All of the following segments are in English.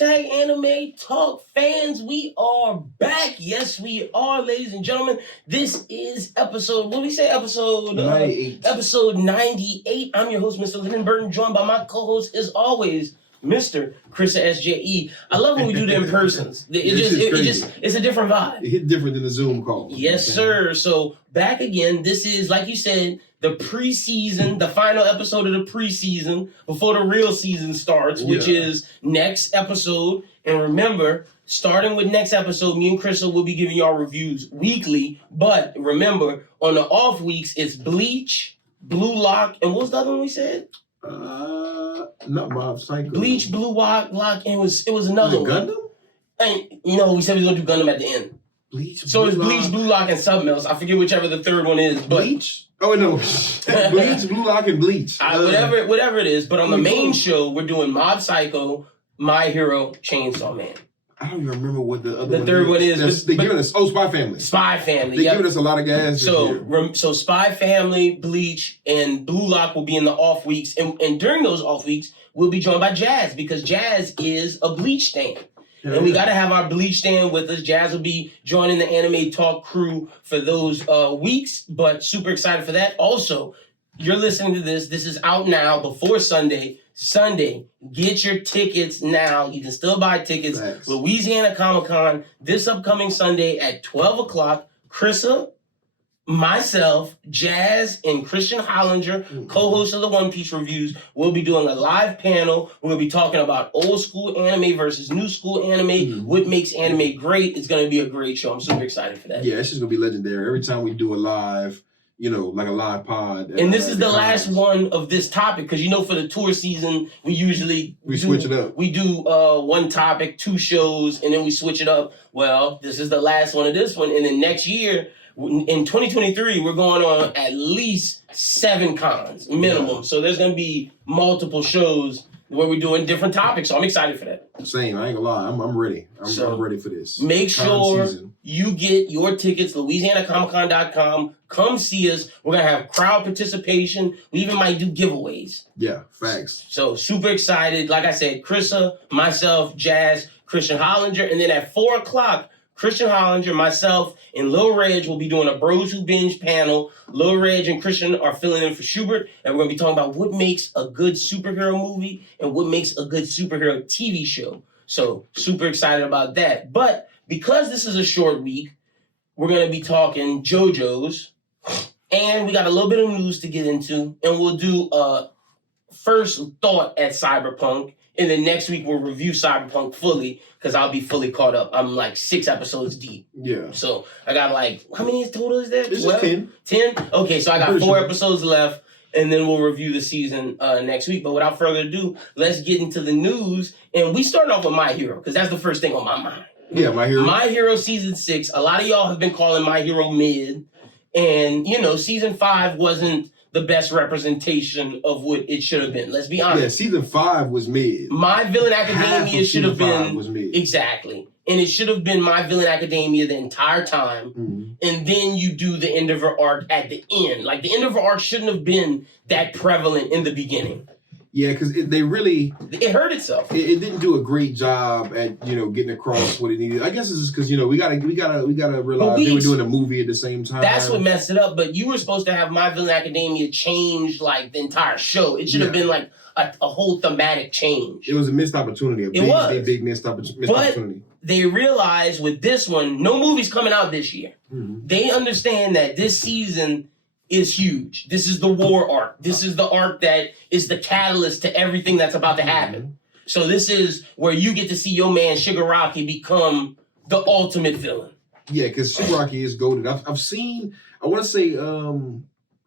Hashtag Anime Talk fans, we are back. Yes, we are, ladies and gentlemen. This is episode 98. Episode 98. I'm your host, Mr. Lyndon Burton, joined by my co-host, as always, Mr. Chris SJE. I love when we do the in-persons. It's a different vibe. It hit different than the Zoom call. Yes, sir. So back again. This is, like you said, the preseason, the final episode of the preseason before the real season starts, which is next episode. And remember, starting with next episode, me and Crystal will be giving y'all reviews weekly. But remember, on the off weeks, it's Bleach, Blue Lock, and what was the other one we said? Not Mob Psycho. Bleach, Blue Lock, and it was another one. Gundam? And we said we was gonna do Gundam at the end. Bleach. So it's Bleach, Blue Lock, and something else. I forget whichever the third one is. But Bleach? Oh no, Bleach, Blue Lock, and Bleach. Whatever it is. But on the main show, we're doing Mob Psycho, My Hero, Chainsaw Man. I don't even remember what the other the third one is. They're giving us Spy Family. Spy Family. They're giving us a lot of gas. So Spy Family, Bleach, and Blue Lock will be in the off weeks, and during those off weeks, we'll be joined by Jazz because Jazz is a Bleach stan. And we got to have our Bleach stand with us. Jazz will be joining the Anime Talk crew for those weeks, but super excited for that. Also, you're listening to this. This is out now before Sunday. Get your tickets now. You can still buy tickets. Thanks. Louisiana Comic-Con this upcoming Sunday at 12 o'clock. Krissa, myself, Jazz, and Christian Hollinger, co-host of the One Piece Reviews, will be doing a live panel. We're going to be talking about old school anime versus new school anime, what makes anime great. It's going to be a great show. I'm super excited for that. Yeah, it's just going to be legendary. Every time we do a live, like a live pod. And this is the last one of this topic, because for the tour season, we usually switch it up. We do one topic, 2 shows, and then we switch it up. Well, this is the last one of this one, and then next year, in 2023, we're going on at least 7 cons minimum. Yeah. So there's going to be multiple shows where we're doing different topics. So I'm excited for that. Same. I ain't gonna lie. I'm ready. I'm ready for this. Make sure you get your tickets, LouisianaComicCon.com. Come see us. We're going to have crowd participation. We even might do giveaways. Yeah, facts. So super excited. Like I said, Krissa, myself, Jazz, Christian Hollinger. And then at 4 o'clock, Christian Hollinger, myself, and Lil Reg will be doing a Bros Who Binge panel. Lil Reg and Christian are filling in for Schubert, and we're going to be talking about what makes a good superhero movie and what makes a good superhero TV show. So super excited about that. But because this is a short week, we're going to be talking JoJo's, and we got a little bit of news to get into, and we'll do a first thought at Cyberpunk. And then next week, we'll review Cyberpunk fully, because I'll be fully caught up. I'm like 6 episodes deep. Yeah. So I got how many total is there? This is 10. 10? Okay, so I got 4 episodes left, and then we'll review the season next week. But without further ado, let's get into the news. And we start off with My Hero, because that's the first thing on my mind. Yeah, My Hero. My Hero Season 6. A lot of y'all have been calling My Hero mid. And, Season 5 wasn't the best representation of what it should have been. Let's be honest. Yeah, Season 5 was mid. My Villain Academia should have been... was mid. Exactly. And it should have been My Villain Academia the entire time. Mm-hmm. And then you do the Endeavor arc at the end. Like, the Endeavor arc shouldn't have been that prevalent in the beginning. Yeah, because they really... It hurt itself. It didn't do a great job at, getting across what it needed. I guess it's just because, we gotta realize they were doing a movie at the same time. That's what messed it up. But you were supposed to have My Villain Academia change, the entire show. It should have been, a whole thematic change. It was a missed opportunity. A big missed opportunity. They realized with this one, no movie's coming out this year. Mm-hmm. They understand that this season is huge. This is the war arc. This is the arc that is the catalyst to everything that's about to happen. Mm-hmm. So this is where you get to see your man Shigaraki become the ultimate villain. Yeah, because Shigaraki is goated. I've seen, I want to say,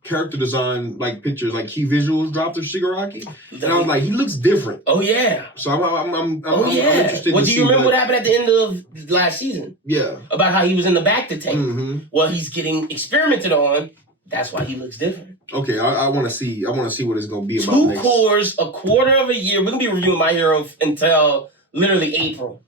character design, pictures, key visuals dropped of Shigaraki. And I was like, he looks different. Oh, yeah. So I'm interested Well, do you remember what happened at the end of last season? Yeah. About how he was in the back to tank. Mm-hmm. Well, he's getting experimented on. That's why he looks different. Okay, I want to see. I want to see what it's going to be about. 2 cores, a quarter of a year. We're going to be reviewing My Hero until literally April.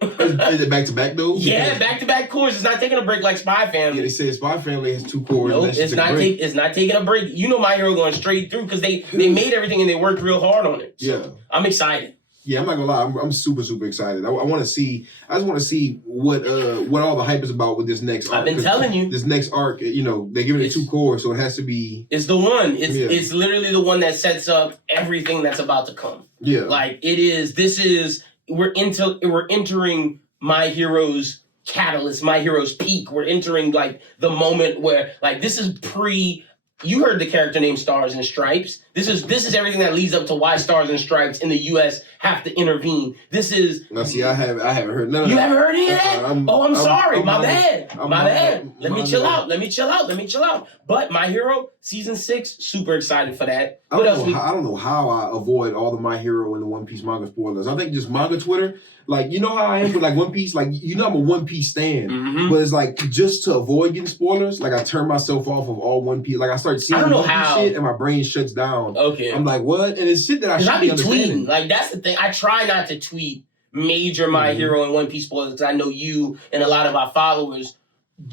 Is it back to back though? Yeah, back to back cores. It's not taking a break like Spy Family. Yeah, they say Spy Family has 2 cores. Nope, it's not taking a break. My Hero going straight through because they made everything and they worked real hard on it. So yeah, I'm excited. Yeah, I'm not gonna lie. I'm super excited. I want to see. I just want to see what all the hype is about with this next arc. I've been telling you. This next arc, you know, they're giving it 2 cores, so it has to be. It's the one. It's literally the one that sets up everything that's about to come. Yeah. Like it is. This is. We're entering My Hero's catalyst, My Hero's peak. We're entering like the moment where like this is pre. You heard the character name Stars and Stripes. This is everything that leads up to why Stars and Stripes in the U.S. have to intervene. This is. Now, see, I haven't heard none of that. You haven't heard any of that? I'm sorry. My bad. My bad. Let me chill out. But My Hero season 6, super excited for that. I don't know how I avoid all the My Hero and the One Piece manga spoilers. I think just manga Twitter. Like, you know how I am with like One Piece? Like, you know I'm a One Piece stan. Mm-hmm. But it's like, just to avoid getting spoilers, like I turn myself off of all One Piece. Like I start seeing One Piece shit and my brain shuts down. Okay. I'm like, what? And it's shit that I should be understanding. Tweeting. Like, that's the thing. I try not to tweet major My Hero and One Piece spoilers because I know you and a lot of our followers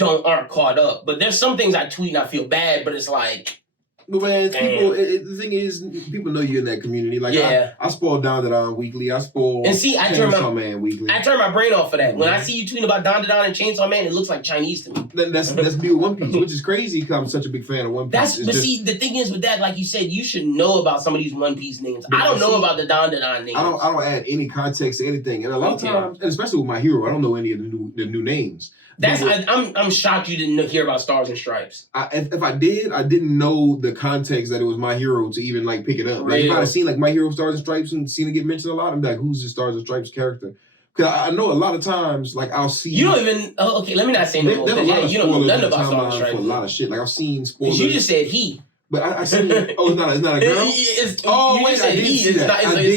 aren't caught up. But there's some things I tweet and I feel bad, but it's like... But man, people. The thing is, people know you in that community. Like I spoil Don Don weekly. I spoil Chainsaw Man weekly. I turn my brain off for that. Mm-hmm. When I see you tweeting about Don and Chainsaw Man, it looks like Chinese to me. That's me with One Piece, which is crazy because I'm such a big fan of One Piece. See, the thing is with that, like you said, you should know about some of these One Piece names. I don't know about the Don names. I don't add any context to anything, and a lot of times, and especially with My Hero, I don't know any of the new names. I'm shocked you didn't hear about Stars and Stripes. If I did, I didn't know the context that it was My Hero to even like pick it up. Like if I'd have seen like My Hero Stars and Stripes and seen it get mentioned a lot, I'm like, who's the Stars and Stripes character? Because I know a lot of times, like I'll see. You don't even. Oh, okay, let me not say no more. You don't know nothing about Stars and Stripes for a lot of shit. Like I've seen spoilers. You just said he. But I seen. Oh, it's not a girl. It's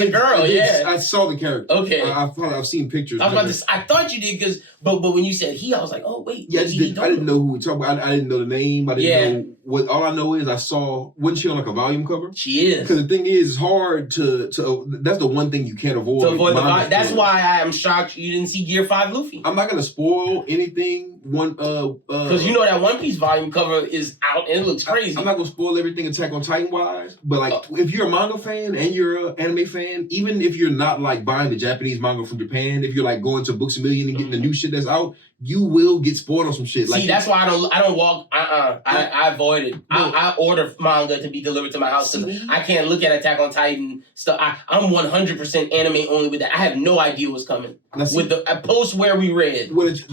a girl. I saw the character. Okay. I've seen pictures. I thought you did because, but when you said he, I was like, oh wait. Yeah, I didn't know who we talking about. I didn't know the name. I didn't know what. All I know is I saw. Wasn't she on like a volume cover? She is. Because the thing is, it's hard to. That's the one thing you can't avoid. To avoid the volume. That's why I am shocked you didn't see Gear 5 Luffy. I'm not gonna spoil anything. Because you know that One Piece volume cover is out and it looks crazy. I'm not gonna spoil everything Attack on Titan wise, but like if you're a manga fan and you're an anime fan, even if you're not like buying the Japanese manga from Japan, if you're like going to Books A Million and getting the new shit that's out, you will get spoiled on some shit. See, that's why I don't walk. I avoid it. I order manga to be delivered to my house because I can't look at Attack on Titan stuff. I'm 100% anime only with that. I have no idea what's coming. With the post where we read.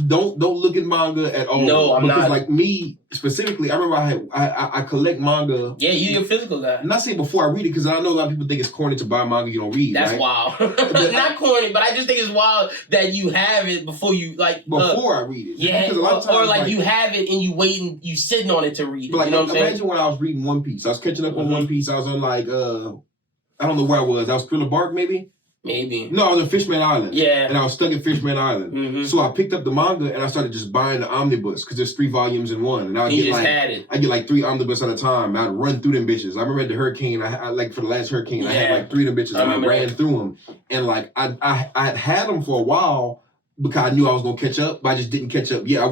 Don't look at manga at all. No, I'm not. Because like me specifically, I remember I collect manga. Yeah, you're a physical guy. I'm not saying before I read it because I know a lot of people think it's corny to buy manga you don't read. That's right? wild. Not corny, but I just think it's wild that you have it before you like. Before I read it. Yeah, because a lot of times, or like you have it and you wait and you sitting on it to read it. But like, you know what I'm saying? Imagine when I was reading One Piece. I was catching up on One Piece. I was on like I don't know where I was. I was Thriller Bark maybe. Maybe. No, I was in Fishman Island. Yeah. And I was stuck in Fishman Island. Mm-hmm. So I picked up the manga and I started just buying the omnibus because there's 3 volumes in one. And I get like 3 omnibus at a time. I'd run through them bitches. I remember at the Hurricane, I like for the last Hurricane, I had like 3 of them bitches and I ran through them. And like I had them for a while because I knew I was gonna catch up, but I just didn't catch up. Yeah,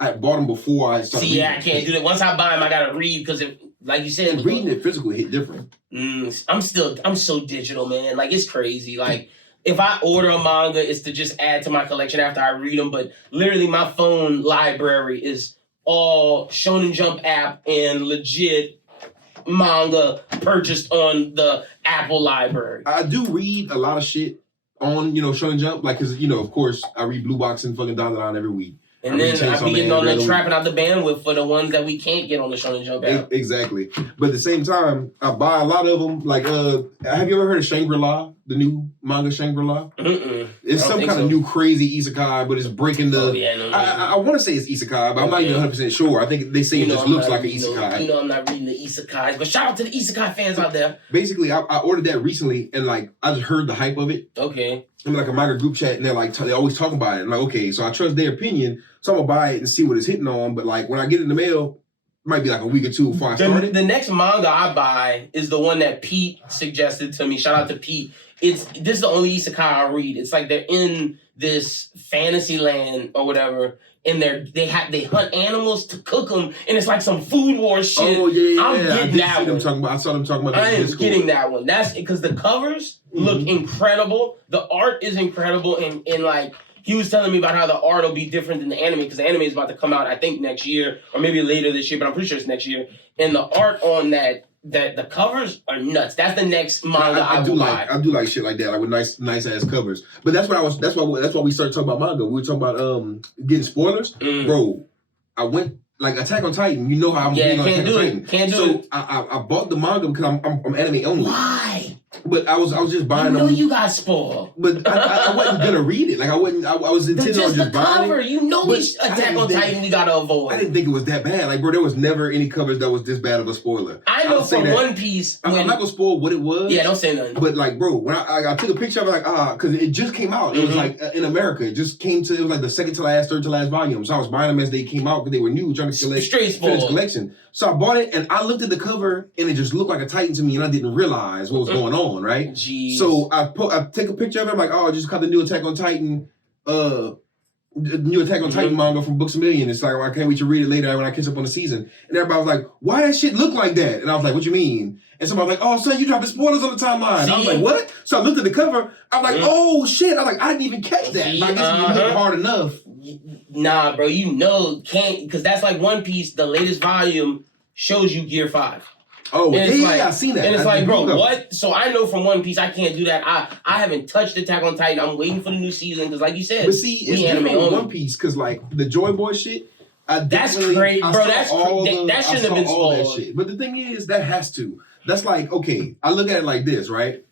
I bought them before I started. See, I can't do that. Once I buy them, I gotta read because like you said, reading it physically hit different. I'm so digital, man. Like it's crazy. Like if I order a manga, it's to just add to my collection after I read them. But literally, my phone library is all Shonen Jump app and legit manga purchased on the Apple library. I do read a lot of shit on Shonen Jump, like because of course I read Blue Box and fucking Don every week. And then I be getting on the trapping out the bandwidth for the ones that we can't get on the Shonen Jump app. Exactly. But at the same time, I buy a lot of them. Like, have you ever heard of Shangri-La? The new manga Shangri-La? It's some kind of new crazy isekai, but it's breaking the... Oh, yeah, no. I want to say it's isekai, but I'm not even 100% sure. I think they say it just looks like an isekai. You know I'm not reading the isekais, but shout out to the isekai fans out there. Basically, I ordered that recently, and like I just heard the hype of it. Okay. I'm like a manga group chat, and they're like, they always talking about it. I'm like, okay, so I trust their opinion, so I'm gonna buy it and see what it's hitting on. But like when I get it in the mail, it might be like a week or two before I start it. The next manga I buy is the one that Pete suggested to me. Shout out to Pete. This is the only isekai I read. It's like they're in this fantasy land or whatever. And they hunt animals to cook them, and it's like some food war shit. Oh yeah, I'm getting that one. I saw them talking about that. I am getting that one. That's because the covers look incredible. The art is incredible, and like he was telling me about how the art will be different than the anime because the anime is about to come out, I think, next year or maybe later this year, but I'm pretty sure it's next year. And the art on that the covers are nuts. That's the next manga I do like. I do like shit like that, like with nice ass covers. But that's why we started talking about manga. We were talking about getting spoilers, bro. I went like Attack on Titan. You know how I'm big on Attack on Titan. Can't do it. So I bought the manga because I'm anime only. Why? But I was just buying them. You got spoiled. But I wasn't gonna read it. Like I was intending on just buying cover. it. You know, Attack on Titan we gotta avoid. I didn't think it was that bad. Like, bro, there was never any covers that was this bad of a spoiler. I know from One Piece. I'm not gonna spoil what it was. Yeah, don't say nothing. But like, bro, when I took a picture of it, like, because it just came out. It was like in America. It just came to. It was like the second to last, third to last volume. So I was buying them as they came out because they were new, trying to collect straight finish collection. So I bought it and I looked at the cover and it just looked like a Titan to me, and I didn't realize what was going on. Right. Jeez. So I take a picture of it. I'm like, oh, I just got the new Attack on Titan. New Attack on Titan manga from Books A Million. It's like, I can't wait to read it later when I catch up on the season. And everybody was like, why that shit look like that? And I was like, what you mean? And somebody was like, oh, son, you dropping spoilers on the timeline. I was like, what? So I looked at the cover. I was like, oh, shit. I was like, I didn't even catch that. I guess if you look hard enough. Nah, bro, because that's like One Piece, the latest volume shows you Gear 5. Oh, yeah, I've seen that. And it's like, bro, what? So I know from One Piece, I can't do that. I haven't touched Attack on Titan. I'm waiting for the new season because, like you said, but see, it's different with One Piece because, like, the Joy Boy shit. That's great, bro. That shouldn't have been spoiled. But the thing is, that has to. That's like, okay, I look at it like this, right?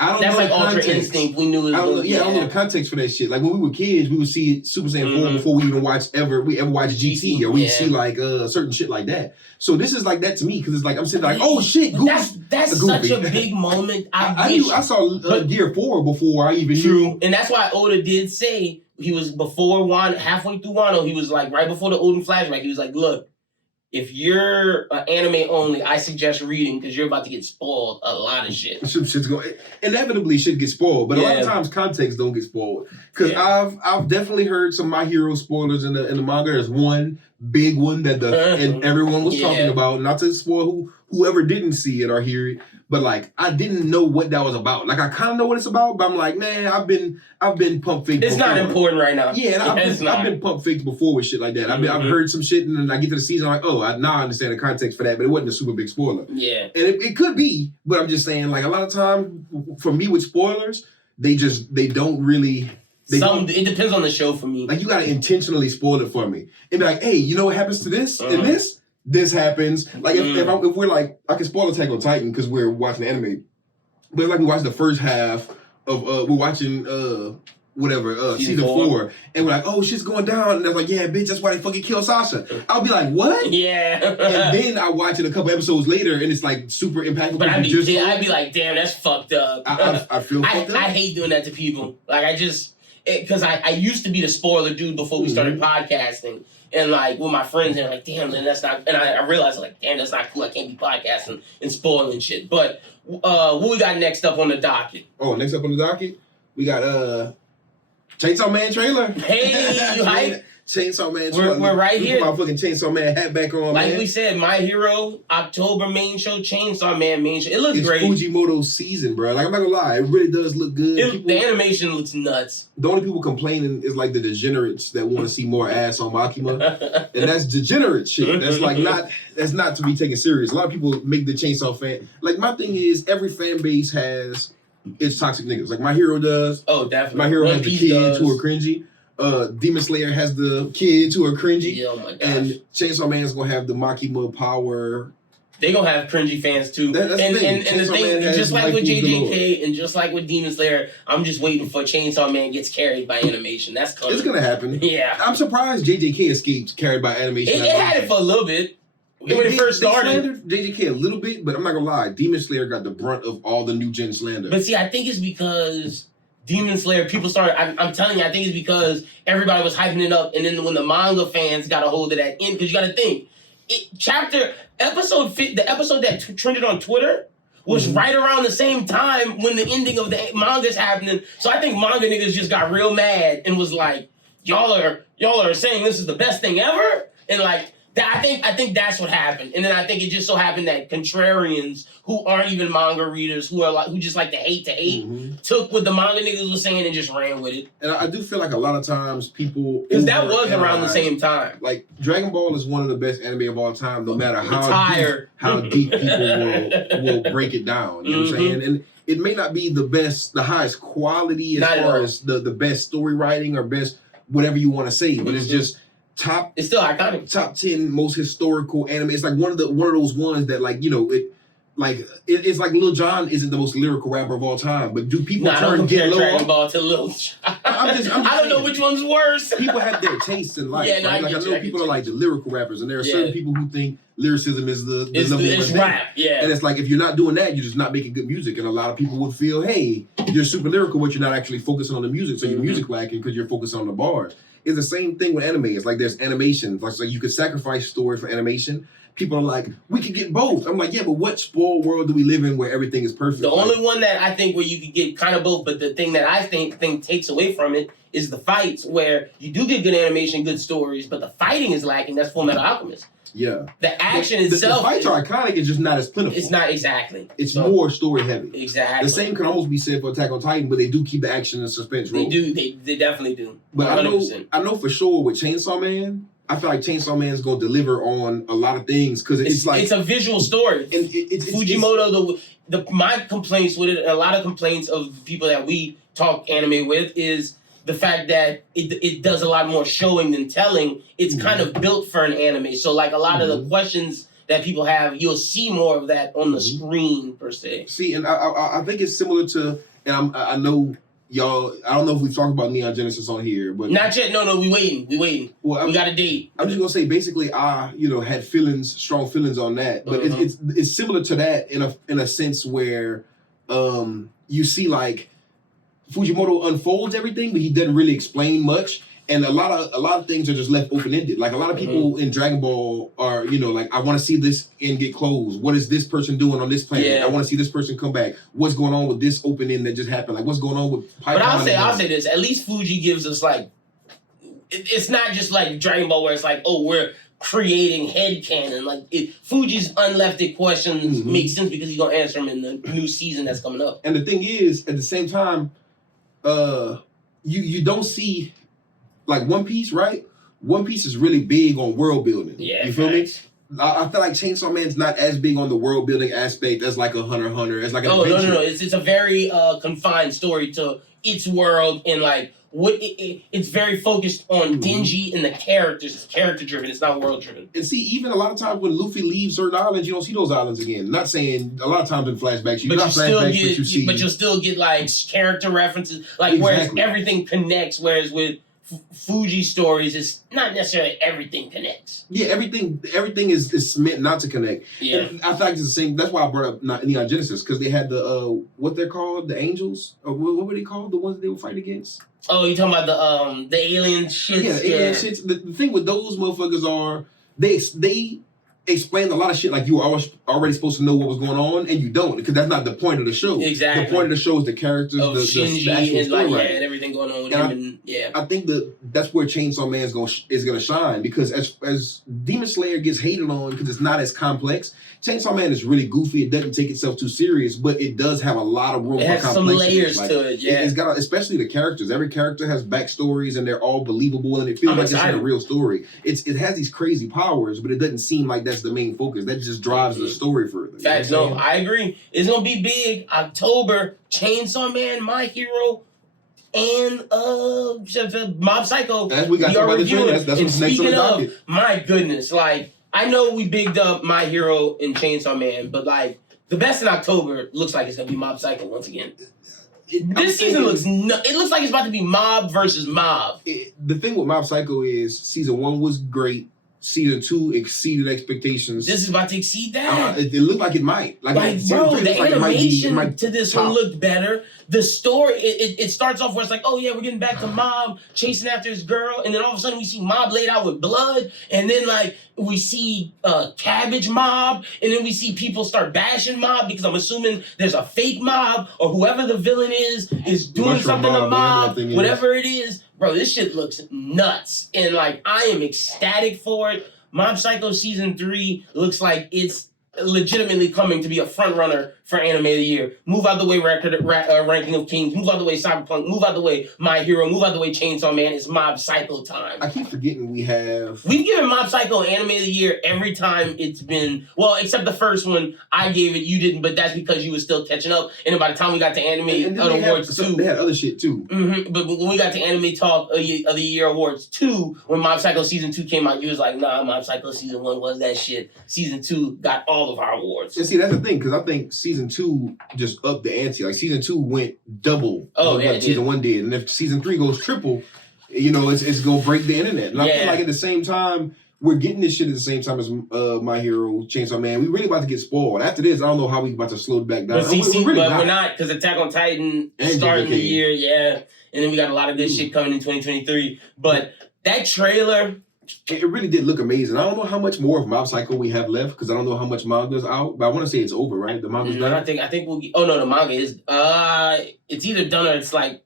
That's like Ultra Instinct. We knew it. I don't know the context for that shit. Like when we were kids, we would see Super Saiyan 4 before we even ever watched GT or we'd see like certain shit like that. So this is like that to me because it's like I'm sitting like, oh shit, Goofy. That's such a big moment. I saw Gear 4 before I even knew. And that's why Oda did say he was before halfway through Wano. He was like right before the Odin flashback. He was like, look. If you're anime only, I suggest reading because you're about to get spoiled a lot of shit. Inevitably shit gets spoiled, but a lot of times context don't get spoiled. Because I've definitely heard some My Hero spoilers in the manga. There's one big one that and everyone was talking about. Not to spoil whoever didn't see it or hear it, but like I didn't know what that was about. Like I kind of know what it's about, but I'm like, man, I've been pump faked. It's not important right now. Yeah, and I've been pump faked before with shit like that. I've heard some shit, and then I get to the season, I'm like, oh, now I understand the context for that, but it wasn't a super big spoiler. Yeah, and it could be, but I'm just saying, like a lot of time for me with spoilers, they don't really. It depends on the show for me. Like you gotta intentionally spoil it for me and be like, hey, you know what happens to this and this? This happens. Like if we're like, I can spoil Attack on Titan because we're watching anime, but it's like we watch the first half of we're watching season 4, and we're like, oh shit's going down, and they're like, yeah, bitch, that's why they fucking killed Sasha. I'll be like, what? Yeah. And then I watch it a couple episodes later, and it's like super impactful. But I'd be like, damn, that's fucked up. I feel fucked up. I hate doing that to people. Like because I used to be the spoiler dude before we started podcasting. And like with my friends, they're like, damn, then that's not. And I realized like, damn, that's not cool. I can't be podcasting and spoiling shit. But what we got next up on the docket? Oh, next up on the docket, we got Chainsaw Man trailer. Hey, you hype? Chainsaw Man. We're right here. Put my fucking Chainsaw Man hat back on. Like we said, My Hero October main show, Chainsaw Man main show. It looks great. Fujimoto's season, bro. Like I'm not gonna lie, it really does look good. The animation looks nuts. The only people complaining is like the degenerates that want to see more ass on Makima, and that's degenerate shit. That's like that's not to be taken serious. A lot of people make the Chainsaw fan. Like my thing is, every fan base has its toxic niggas. Like My Hero does. Oh, definitely. My Hero has the kids who are cringy. Demon Slayer has the kids who are cringy. Yeah, oh my gosh. And Chainsaw Man's gonna have the Makima power. They gonna have cringy fans too. That's the thing. And the thing, just like with JJK and just like with Demon Slayer, I'm just waiting for Chainsaw Man gets carried by animation. That's coming. It's gonna happen. Yeah. I'm surprised JJK escaped carried by animation. It had it for a little bit. When it first started. JJK a little bit, but I'm not gonna lie, Demon Slayer got the brunt of all the new gen slander. But see, I think it's because Demon Slayer, people started. I'm telling you, I think it's because everybody was hyping it up, and then when the manga fans got a hold of that end, because you got to think, the episode that trended on Twitter was right around the same time when the ending of the manga's happening. So I think manga niggas just got real mad and was like, y'all are saying this is the best thing ever? And like, I think that's what happened. And then I think it just so happened that contrarians who aren't even manga readers, who just like to hate, took what the manga niggas was saying and just ran with it. And I do feel like a lot of times people, because that was around the same time. Like Dragon Ball is one of the best anime of all time, no matter how deep people will break it down. You know what I'm saying? And it may not be the highest quality as far as the best story writing or best whatever you want to say, but it's just it's still iconic. Top 10 most historical anime. It's like one of those ones that like, you know, it's like Lil Jon isn't the most lyrical rapper of all time, but do people get low Dragon Ball to Lil Jon? I don't know which one's worse. People have their tastes in life. I know people are like the lyrical rappers, and there are certain people who think lyricism is the number one thing. Rap, and it's like if you're not doing that, you're just not making good music. And a lot of people would feel, hey, you're super lyrical, but you're not actually focusing on the music, so your music lacking because you're focused on the bars. It's the same thing with anime. It's like there's animation. Like so you could sacrifice story for animation. People are like, we could get both. I'm like, yeah, but what spoiled world do we live in where everything is perfect? The only one that I think where you could get kind of both, but the thing that I think takes away from it is the fights, where you do get good animation, good stories, but the fighting is lacking. That's Fullmetal Alchemist. Yeah. The action itself. The fights are iconic, it's just not as plentiful. It's not exactly. It's more story heavy. Exactly. The same can almost be said for Attack on Titan, but they do keep the action and suspense rolling. They do. They definitely do. But 100%. I know for sure with Chainsaw Man, I feel like Chainsaw Man is going to deliver on a lot of things because it's like it's a visual story. And Fujimoto, my complaints with it, and a lot of complaints of people that we talk anime with, is the fact that it does a lot more showing than telling. It's kind of built for an anime, so like a lot of the questions that people have, you'll see more of that on the screen per se. See, and I think it's similar to, and I know. Y'all, I don't know if we've talked about Neon Genesis on here, but not yet. No, we waiting. Well, we got a date. I'm just gonna say, basically, I had strong feelings on that, but it's similar to that in a sense where you see like Fujimoto unfolds everything, but he doesn't really explain much. And a lot of things are just left open-ended. Like a lot of people in Dragon Ball are, like, I want to see this end get closed. What is this person doing on this planet? Yeah. I want to see this person come back. What's going on with this open end that just happened? Like, what's going on with Python? But I'll say this. At least Fuji gives us, like, it's not just like Dragon Ball where it's like, oh, we're creating headcanon. Like, Fuji's unlefted questions make sense because he's going to answer them in the new season that's coming up. And the thing is, at the same time, you don't see... Like One Piece, right? One Piece is really big on world building. Yeah, you feel me? I feel like Chainsaw Man's not as big on the world building aspect as like a Hunter x Hunter, as like an adventure. No. It's a very confined story to its world, and like it's very focused on Denji and the characters. It's character driven. It's not world driven. And see, even a lot of times when Luffy leaves certain islands, you don't see those islands again. Not saying a lot of times in flashbacks, but you'll still get like character references, like whereas everything connects. Whereas with Fuji stories, it's not necessarily everything connects. Yeah, everything is meant not to connect. Yeah, and I feel like it's the same. That's why I brought up Neon Genesis, because they had the what they're called, the Angels, or what were they called? The ones that they would fight against. Oh, you talking about the alien shits? Yeah, the alien shits. The thing with those motherfuckers are they explained a lot of shit like you were already supposed to know what was going on, and you don't, because that's not the point of the show. Exactly. The point of the show is the characters, the actual and story, and everything going on with him. I think that's where Chainsaw Man is gonna shine, because as Demon Slayer gets hated on because it's not as complex, Chainsaw Man is really goofy. It doesn't take itself too serious, but it does have a lot of room for complexity. Some layers to it. Yeah, it's got especially the characters. Every character has backstories, and they're all believable, and it feels like it's a real story. It has these crazy powers, but it doesn't seem like that's the main focus. That just drives the story further. Facts. No, I agree. It's gonna be big. October, Chainsaw Man, My Hero, and Mob Psycho. We got about the trailer. That's what's next on the docket. My goodness, like, I know we bigged up My Hero and Chainsaw Man, but like the best in October looks like it's gonna be Mob Psycho once again. This season looks like it's about to be Mob versus Mob. The thing with Mob Psycho is season 1 was great. season 2 exceeded expectations. This is about to exceed that. It looked like it might. Like bro, the animation to this one looked better. The story, it starts off where it's like, oh yeah, we're getting back to Mob chasing after his girl, and then all of a sudden we see Mob laid out with blood, and then like we see Cabbage Mob, and then we see people start bashing Mob because I'm assuming there's a fake Mob or whoever the villain is doing something to Mob, whatever it is. Bro, this shit looks nuts. And, like, I am ecstatic for it. Mob Psycho Season 3 looks like it's legitimately coming to be a front runner for Anime of the Year. Move out the way Ranking of Kings. Move out the way Cyberpunk. Move out the way My Hero. Move out the way Chainsaw Man. It's Mob Psycho time. I keep forgetting we've given Mob Psycho Anime of the Year every time it's been, well, except the first one I gave it, you didn't, but that's because you were still catching up. And by the time we got to Anime Awards 2, they had other shit too. Mm-hmm, but when we got to Anime Talk of the Year Awards 2, when Mob Psycho Season 2 came out, you was like, nah, Mob Psycho Season 1 was that shit. Season 2 got all of our awards. And see, that's the thing, because I think Season 2 just upped the ante. Like, Season 2 went double what Season 1 did. And if Season 3 goes triple, it's going to break the internet. And I feel like at the same time, we're getting this shit at the same time as My Hero, Chainsaw Man. We really about to get spoiled. After this, I don't know how we about to slow it back down. But we're not, because Attack on Titan starting the year, and then we got a lot of good shit coming in 2023. But that trailer... It really did look amazing. I don't know how much more of Mob Psycho we have left, because I don't know how much manga's out, but I want to say it's over, right? The manga's done? I think we'll get... Oh, no, the manga is... it's either done or it's like...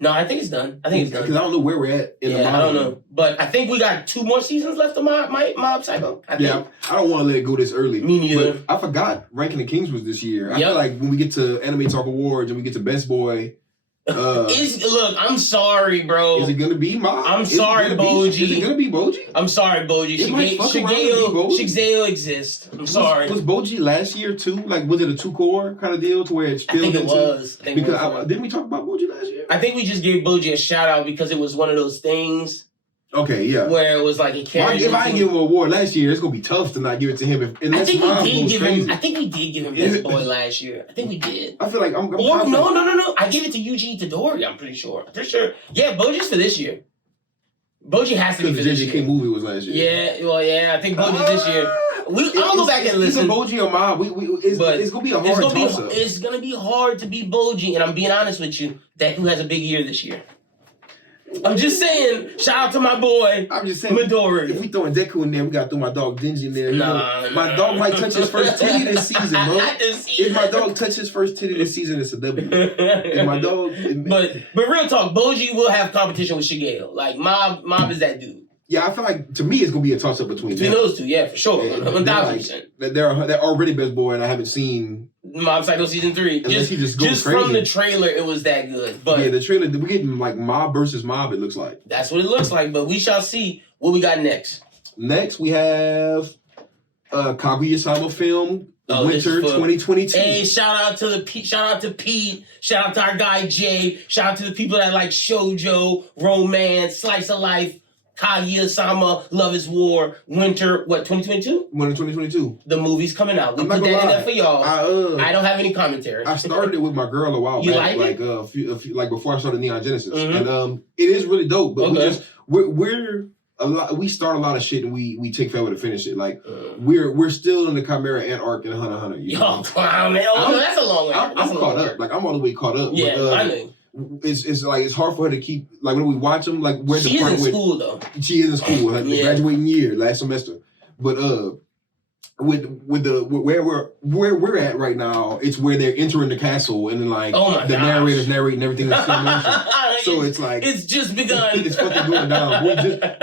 No, I think it's done. Because I don't know where we're at in the manga. I don't know. But I think we got 2 more seasons left of Mob Psycho. I don't want to let it go this early. Me neither. But I forgot Ranking the Kings was this year. I feel like when we get to Anime Talk Awards and we get to Best Boy... look, I'm sorry, bro. Is it gonna be Mob? I'm sorry, Boji. Is it gonna be Boji? I'm sorry, Boji. Shigeo exists. I'm sorry. Was Boji last year too? Like, was it a 2-core kind of deal to where it spilled into? I think it was. Didn't we talk about Boji last year? I think we just gave Boji a shout out because it was one of those things. Okay, yeah. Where it was like it carries. If I didn't give him an award last year, it's gonna be tough to not give it to him. I think we did give him Best Boy last year. I think we did. I feel like I'm no. I gave it to Yuji Itadori. I'm pretty sure. Yeah, Boji's for this year. Boji has to be for this year. The JJK movie was last year. Yeah. I think Boji's this year. I'm gonna go back and listen. It's a Boji or Mob. It's gonna be a hard toss-up. It's gonna be hard to be Boji, and I'm being honest with you. Deku has a big year this year. I'm just saying, shout out to my boy. I'm just saying, Midori. If we throwing Deku in there, we gotta throw my dog Denji in there. My dog might touch his first titty this season, bro. If my dog touches his first titty this season, it's a W. If my dog, but real talk, Boji will have competition with Shigeo. Like Mob is that dude. Yeah, I feel like to me it's gonna be a toss up between those two. Yeah, for sure, 1,000%. They're already Best Boy, and I haven't seen Mob Psycho Season 3. Just from the trailer, it was that good. But yeah, the trailer, we're getting like Mob versus Mob. It looks like that's what it looks like. But we shall see what we got next. Next, we have Kaguya-sama film. Winter 2022. Hey, shout out to Pete. Shout out to our guy Jay. Shout out to the people that like shoujo, romance, slice of life. Kaguya-sama, Love is War, Winter, 2022? Winter 2022. The movie's coming out. We put that in there for y'all. I don't have any commentary. I started it with my girl a while back. Like a few, before I started Neon Genesis. Mm-hmm. And it is really dope. But we start a lot of shit and we take forever to finish it. Like we're still in the Chimera Ant arc in Hunter x Hunter. Yo, clown, man. That's a long way. I'm caught up. Like I'm all the way caught up. Yeah, but, I know. It's like it's hard for her to keep like when we watch them like where's the part in school though. She is in school, her graduating year last semester. But with where we're at right now, it's where they're entering the castle and then like the narrator's narrating everything that's in motion. So it's like it's just begun. It's fucking going down.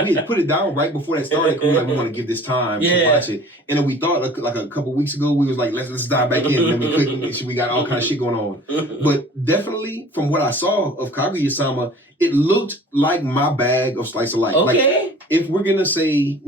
We had put it down right before that started. We we want to give this time to watch it, and then we thought like a couple weeks ago we was like let's dive back in, and then we couldn't. We got all kind of shit going on. But definitely from what I saw of Kaguya-sama, it looked like my bag of slice of life. Okay. Like, if we're gonna say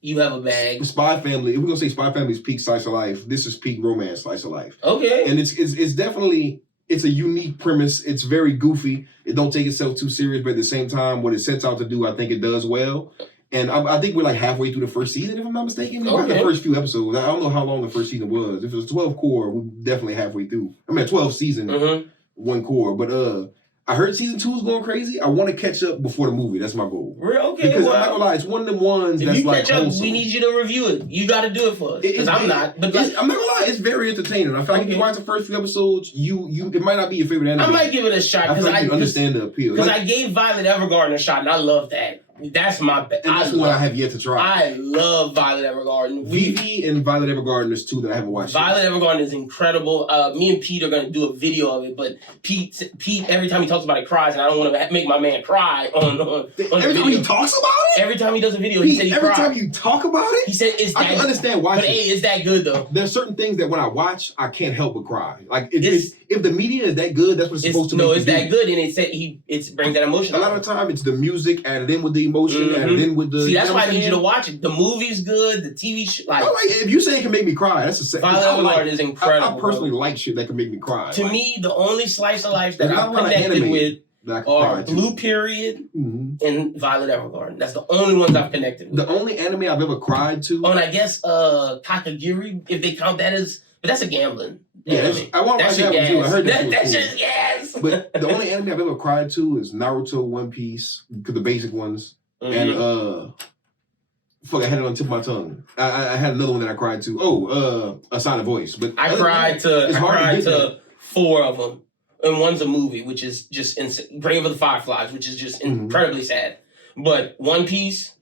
you have a bag. Spy Family. If we're gonna say Spy Family is peak slice of life, this is peak romance slice of life. Okay. And it's definitely a unique premise. It's very goofy. It don't take itself too serious, but at the same time, what it sets out to do, I think it does well. And I think we're like halfway through the first season, if I'm not mistaken. The first few episodes. I don't know how long the first season was. If it was 12 core, we're definitely halfway through. I mean, 12 season, 1 core. But I heard season 2 is going crazy. I want to catch up before the movie. That's my goal. Real okay. Because I'm not gonna lie, it's one of them ones that's like. If you catch up, we need you to review it. You got to do it for us. Because I'm not. But I'm not gonna lie, it's very entertaining. I feel like if you watch the first few episodes, it might not be your favorite anime. I might give it a shot because I understand the appeal. Because I gave Violet Evergarden a shot and I love that. That's my best. And that's one I have yet to try. I love Violet Evergarden. Vivi and Violet Evergarden is 2 that I haven't watched. Violet Evergarden is incredible. Me and Pete are going to do a video of it, but Pete, every time he talks about it, cries, and I don't want to make my man cry on every time he talks about it? Every time he does a video, Pete, he said he every cried. time you talk about it? He said it's that I can understand why. But hey, it's that good, though. There's certain things that when I watch, I can't help but cry. Like, if the media is that good, that's what it's supposed to be. No, it's that good, and it brings that emotion. A lot of the time, it's the music added in with the emotion, added in with the... See, that's why I need you to watch it. The movie's good, the TV show... if you say it can make me cry, that's a second. Violet Evergarden is incredible. I personally like shit that can make me cry. To me, the only slice of life that I'm connected with are Blue Period and Violet Evergarden. That's the only ones I've connected with. The only anime I've ever cried to... Oh, and I guess Kakagiri, if they count that as... But that's a gambling. Yeah, I want to watch that one too. I heard that's just gas. But the only anime I've ever cried to is Naruto, One Piece, the basic ones. And fuck, I had it on the tip of my tongue. I had another one that I cried to. Oh, A Silent Voice. But I cried to 4 of them, and one's a movie, which is just Grave of the Fireflies, which is just incredibly sad. But One Piece,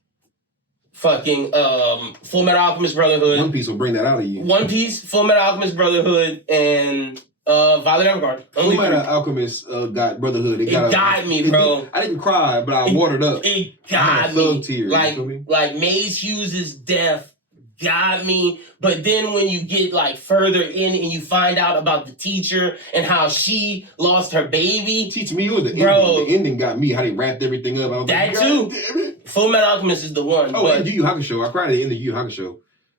fucking Full Metal Alchemist Brotherhood. One Piece will bring that out of you. One Piece, Full Metal Alchemist Brotherhood, and Violet Evergarden. Full Metal Alchemist got Brotherhood. It got me, bro. I didn't cry, but I watered up. It got me. Tears, like Maze Hughes' death got me. But then when you get like further in and you find out about the teacher and how she lost her baby. Teach me, it was the ending. The ending got me, how they wrapped everything up. I was that like, too. Damn it. Full Metal Alchemist is the one. Oh, and Yu Yu Hakusho. I cried at the end of Yu Yu Hakusho.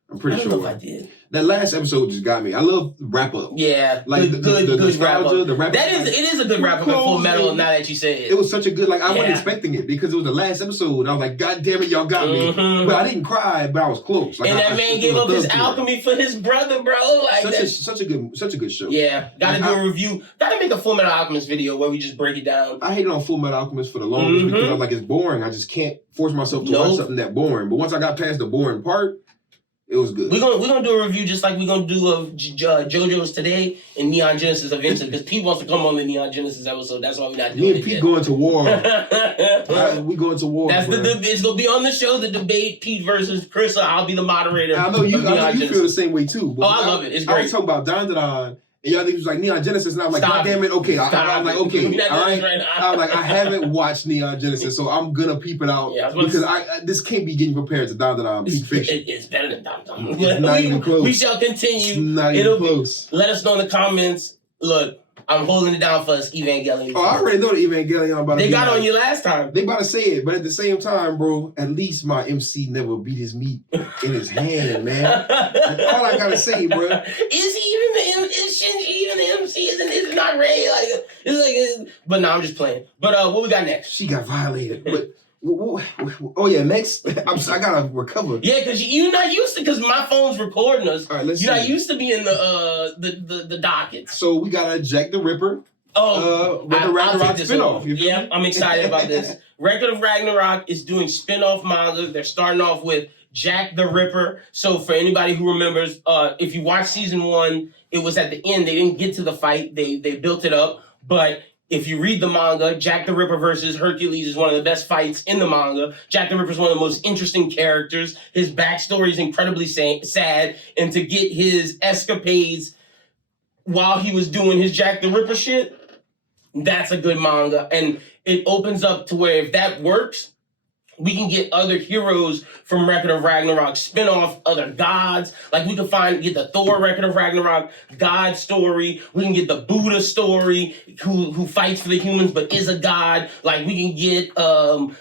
I'm pretty sure. I don't know if I did. That last episode just got me. I love wrap up. Yeah, like good wrap up. The wrap it is a good wrap up in Full Metal. Now that you say it, it was such a good. Like I wasn't expecting it because it was the last episode. I was like, God damn it, y'all got me. But I didn't cry, but I was close. Like, and that man gave up his alchemy for his brother, bro. Like such a good show. Yeah, gotta do a review. Gotta make a Full Metal Alchemist video where we just break it down. I hated on Full Metal Alchemist for the longest because I'm like, it's boring. I just can't force myself to watch something that boring. But once I got past the boring part, it was good. We're gonna do a review just like we're gonna do of JoJo's today and Neon Genesis eventually because Pete wants to come on the Neon Genesis episode. That's why we're not doing it. Me and Pete going to war. We going to war. That's it's gonna be on the show. The debate: Pete versus Chris. I'll be the moderator. I know you feel the same way too. But I love it. It's great. I was talking about Dandadan. And y'all niggas was like Neon Genesis, and I was like, God damn it, okay. I'm like, okay, all right. I was like, I haven't watched Neon Genesis, so I'm gonna peep it out because this can't be getting compared to Dandadan Peak Fiction. It's better than Dandadan. It's not even close. We shall continue. It's not even close. Let us know in the comments. Look, I'm holding it down for us, Evangelion. Oh, I already know the Evangelion about They got on you last time. They about to say it, but at the same time, bro, at least my MC never beat his meat in his hand, man. That's all I gotta say, bro. Is Shinji even the MC? Is it not Ray? But no, I'm just playing. But what we got next? She got violated. But oh yeah, next I gotta recover. Yeah, because you're not used to because my phone's recording us. All right, let's see. You're not used to being the docket. So we got Jack the Ripper. Record of Ragnarok spinoff. Yeah, I'm excited about this. Record of Ragnarok is doing spinoff manga. They're starting off with Jack the Ripper. So for anybody who remembers, if you watch season 1, it was at the end. They didn't get to the fight. They built it up. But if you read the manga, Jack the Ripper versus Hercules is one of the best fights in the manga. Jack the Ripper is one of the most interesting characters. His backstory is incredibly sad. And to get his escapades while he was doing his Jack the Ripper shit, that's a good manga. And it opens up to where if that works, we can get other heroes from Record of Ragnarok, spin off other gods. Like we can get the Thor Record of Ragnarok god story. We can get the Buddha story, who fights for the humans but is a god. Like we can get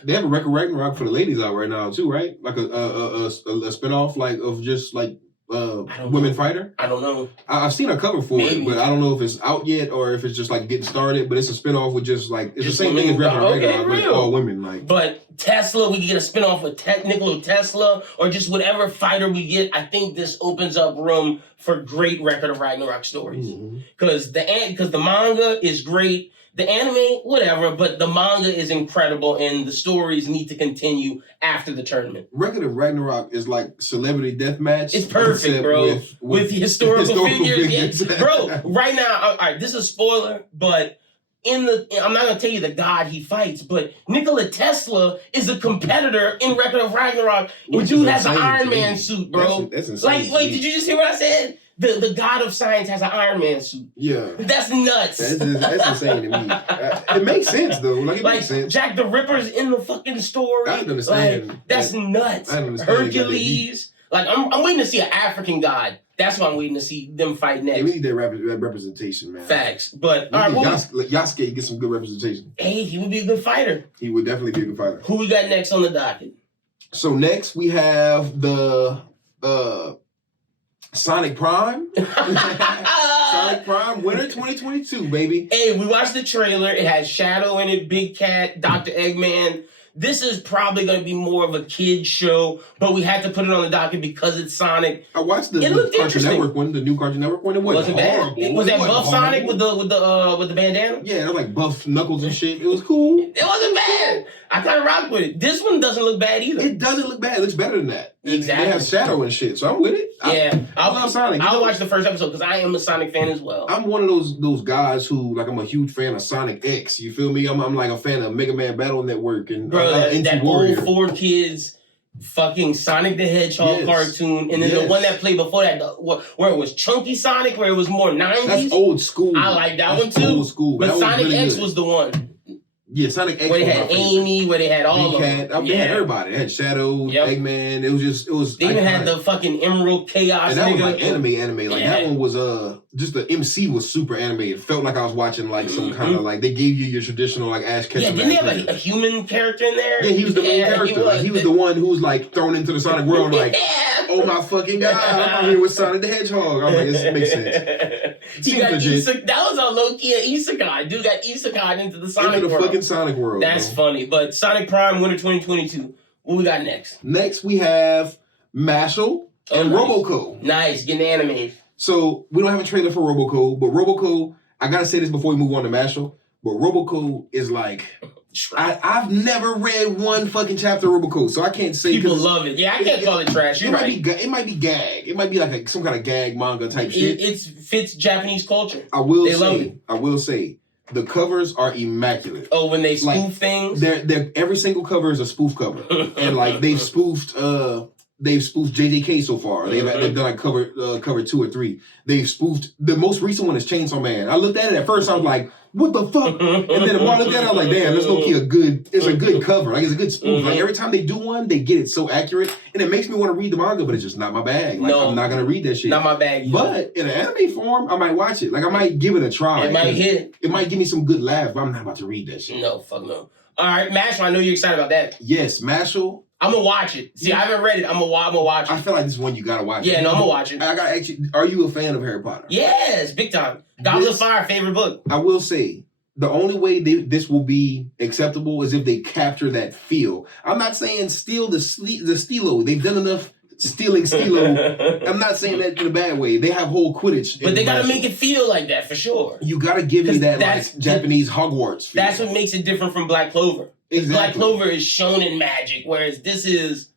they have a Record of Ragnarok for the ladies out right now too, right? Like a spin off like of just like women fighter. I don't know. I've seen a cover for it, but I don't know if it's out yet or if it's just like getting started. But it's a spinoff with just like it's just the same thing as Record of Ragnarok, but it's all women. Like, but Tesla, we can get a spinoff with Nikola Tesla or just whatever fighter we get. I think this opens up room for great Record of Ragnarok stories because the manga is great. The anime, whatever, but the manga is incredible, and the stories need to continue after the tournament. Record of Ragnarok is like celebrity deathmatch. It's perfect, bro. With historical figures. Yeah. Bro, right now, all right, this is a spoiler, but I'm not going to tell you the god he fights, but Nikola Tesla is a competitor in Record of Ragnarok. And dude has an Iron Man suit, bro. That's insane. Like, wait, did you just hear what I said? The god of science has an Iron Man suit. Yeah. That's nuts. That's insane to me. It makes sense, though. Like, it makes sense. Jack the Ripper's in the fucking story. I understand. Like, that's nuts. I understand. Hercules. Like, I'm waiting to see an African god. That's why I'm waiting to see them fight next. Yeah, we need that representation, man. Facts. But, all right, Yasuke get some good representation. Hey, he would be a good fighter. He would definitely be a good fighter. Who we got next on the docket? So next we have the Sonic Prime. Sonic Prime winter 2022, baby. Hey, we watched the trailer. It has Shadow in it, Big Cat, Dr. Eggman. This is probably going to be more of a kid's show, but we had to put it on the docket because it's Sonic. I watched the Cartoon Network one, the new Cartoon Network one. It wasn't bad. Was that Buff Sonic with the bandana? Yeah, it was like Buff Knuckles and shit. It was cool. It wasn't bad. I kind of rocked with it. This one doesn't look bad either. It doesn't look bad. It looks better than that. Exactly. They have Shadow and shit, so I'm with it. Yeah, I love Sonic. I'll watch the first episode because I am a Sonic fan as well. I'm one of those guys who, like, I'm a huge fan of Sonic X. You feel me? I'm like a fan of Mega Man Battle Network and bro, that old 4Kids fucking Sonic the Hedgehog cartoon, and then the one that played before that, where it was Chunky Sonic, where it was more 90s. That's old school. I like that one too. Old school. But Sonic X was the one. Yeah, Sonic X. Where they had Amy, where they had all of them. They had everybody. They had Shadow, Eggman. It was. They even had the fucking Emerald Chaos. And that was like anime. Like that one was just the MC was super animated. It felt like I was watching like some kind of like they gave you your traditional like Ash Ketchum. Yeah, didn't they have a human character in there? Yeah, he was the main character. He was the one who was like thrown into the Sonic world. Like, oh my fucking god, I'm out here with Sonic the Hedgehog. I'm like, this makes sense. He got that was a low key isekai. Dude got isekai into the Sonic into the world. Fucking Sonic world. That's funny. But Sonic Prime winter 2022. What we got next? Next we have Mashle and Roboco. Nice, getting anime. So we don't have a trailer for Roboco, but Roboco, I gotta say this before we move on to Mashle, but Roboco is like I've never read one fucking chapter of Roboco, so I can't say people love it. Yeah, I can't call it trash. You're right. It might be gag. It might be like some kind of gag manga type shit. It fits Japanese culture. I will say the covers are immaculate. Oh, when they spoof things? They're every single cover is a spoof cover. And like they've spoofed JJK so far. They've done like cover 2 or 3. They've spoofed the most recent one is Chainsaw Man. I looked at it at first, I was like, what the fuck? And then when I looked at it, I was like, damn, that's low-key a good cover. Like it's a good spoof. Like every time they do one, they get it so accurate. And it makes me want to read the manga, but it's just not my bag. Like I'm not gonna read that shit. Not my bag. But in an anime form, I might watch it. Like I might give it a try. It might hit. It might give me some good laughs, but I'm not about to read that shit. No, fuck no. All right, Mashle, I know you're excited about that. Yes, Mashle. I'm gonna watch it. See, I haven't read it. I'm gonna watch it. I feel like this is one you gotta watch. Yeah, no, I'm gonna watch it. I gotta ask you, are you a fan of Harry Potter? Yes, big time. Goblet of Fire, favorite book. I will say, the only way this will be acceptable is if they capture that feel. I'm not saying steal the stilo. They've done enough stealing stilo. I'm not saying that in a bad way. They have whole Quidditch. But they gotta make it feel like that for sure. You gotta give me that like Japanese Hogwarts feel. That's what makes it different from Black Clover. Exactly. Black Clover is shonen magic, whereas this is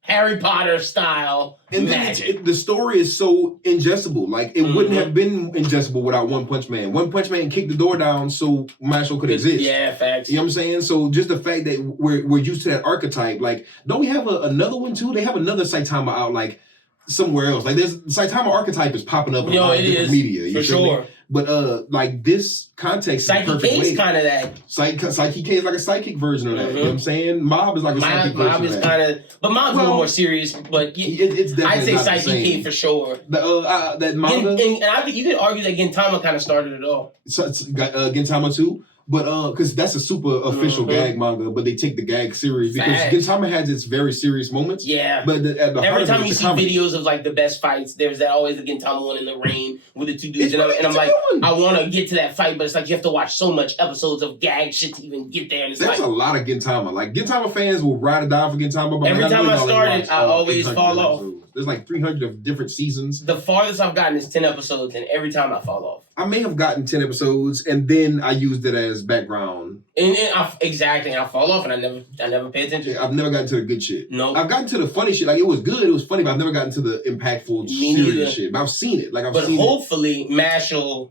Harry Potter style magic. The story is so ingestible. Like it wouldn't have been ingestible without One Punch Man. One Punch Man kicked the door down so Mashle could exist. Yeah, facts. You know what I'm saying? So just the fact that we're used to that archetype. Like, don't we have another one too? They have another Saitama out like somewhere else. Like there's Saitama archetype is popping up in a lot of different media. You for sure. Me? But like this context Psyche K is kind of that. Psyche K is like a psychic version of that. You know what I'm saying? Mob is like a psychic version of that. Mob is kind of, but Mob's a little more serious. But it's definitely I'd say Psyche K for sure. That manga, and I think you could argue that Gintama kind of started it all. So Gintama too. But because that's a super official gag manga, but they take the gag serious because Gintama has its very serious moments. Yeah. But every time you see videos of like the best fights, there's always the Gintama one in the rain with the two dudes, and I'm like, I want to get to that fight, but it's like you have to watch so much episodes of gag shit to even get there. And it's there's a lot of Gintama. Like Gintama fans will ride or die for Gintama. But every time I start it, I always fall off. There's like 300 of different seasons. The farthest I've gotten is 10 episodes, and every time I fall off. I may have gotten 10 episodes, and then I used it as background. Exactly, and I fall off, and I never pay attention. I've never gotten to the good shit. No, I've gotten to the funny shit. Like, it was good, it was funny, but I've never gotten to the impactful, serious shit. But I've seen it. But hopefully, Mashal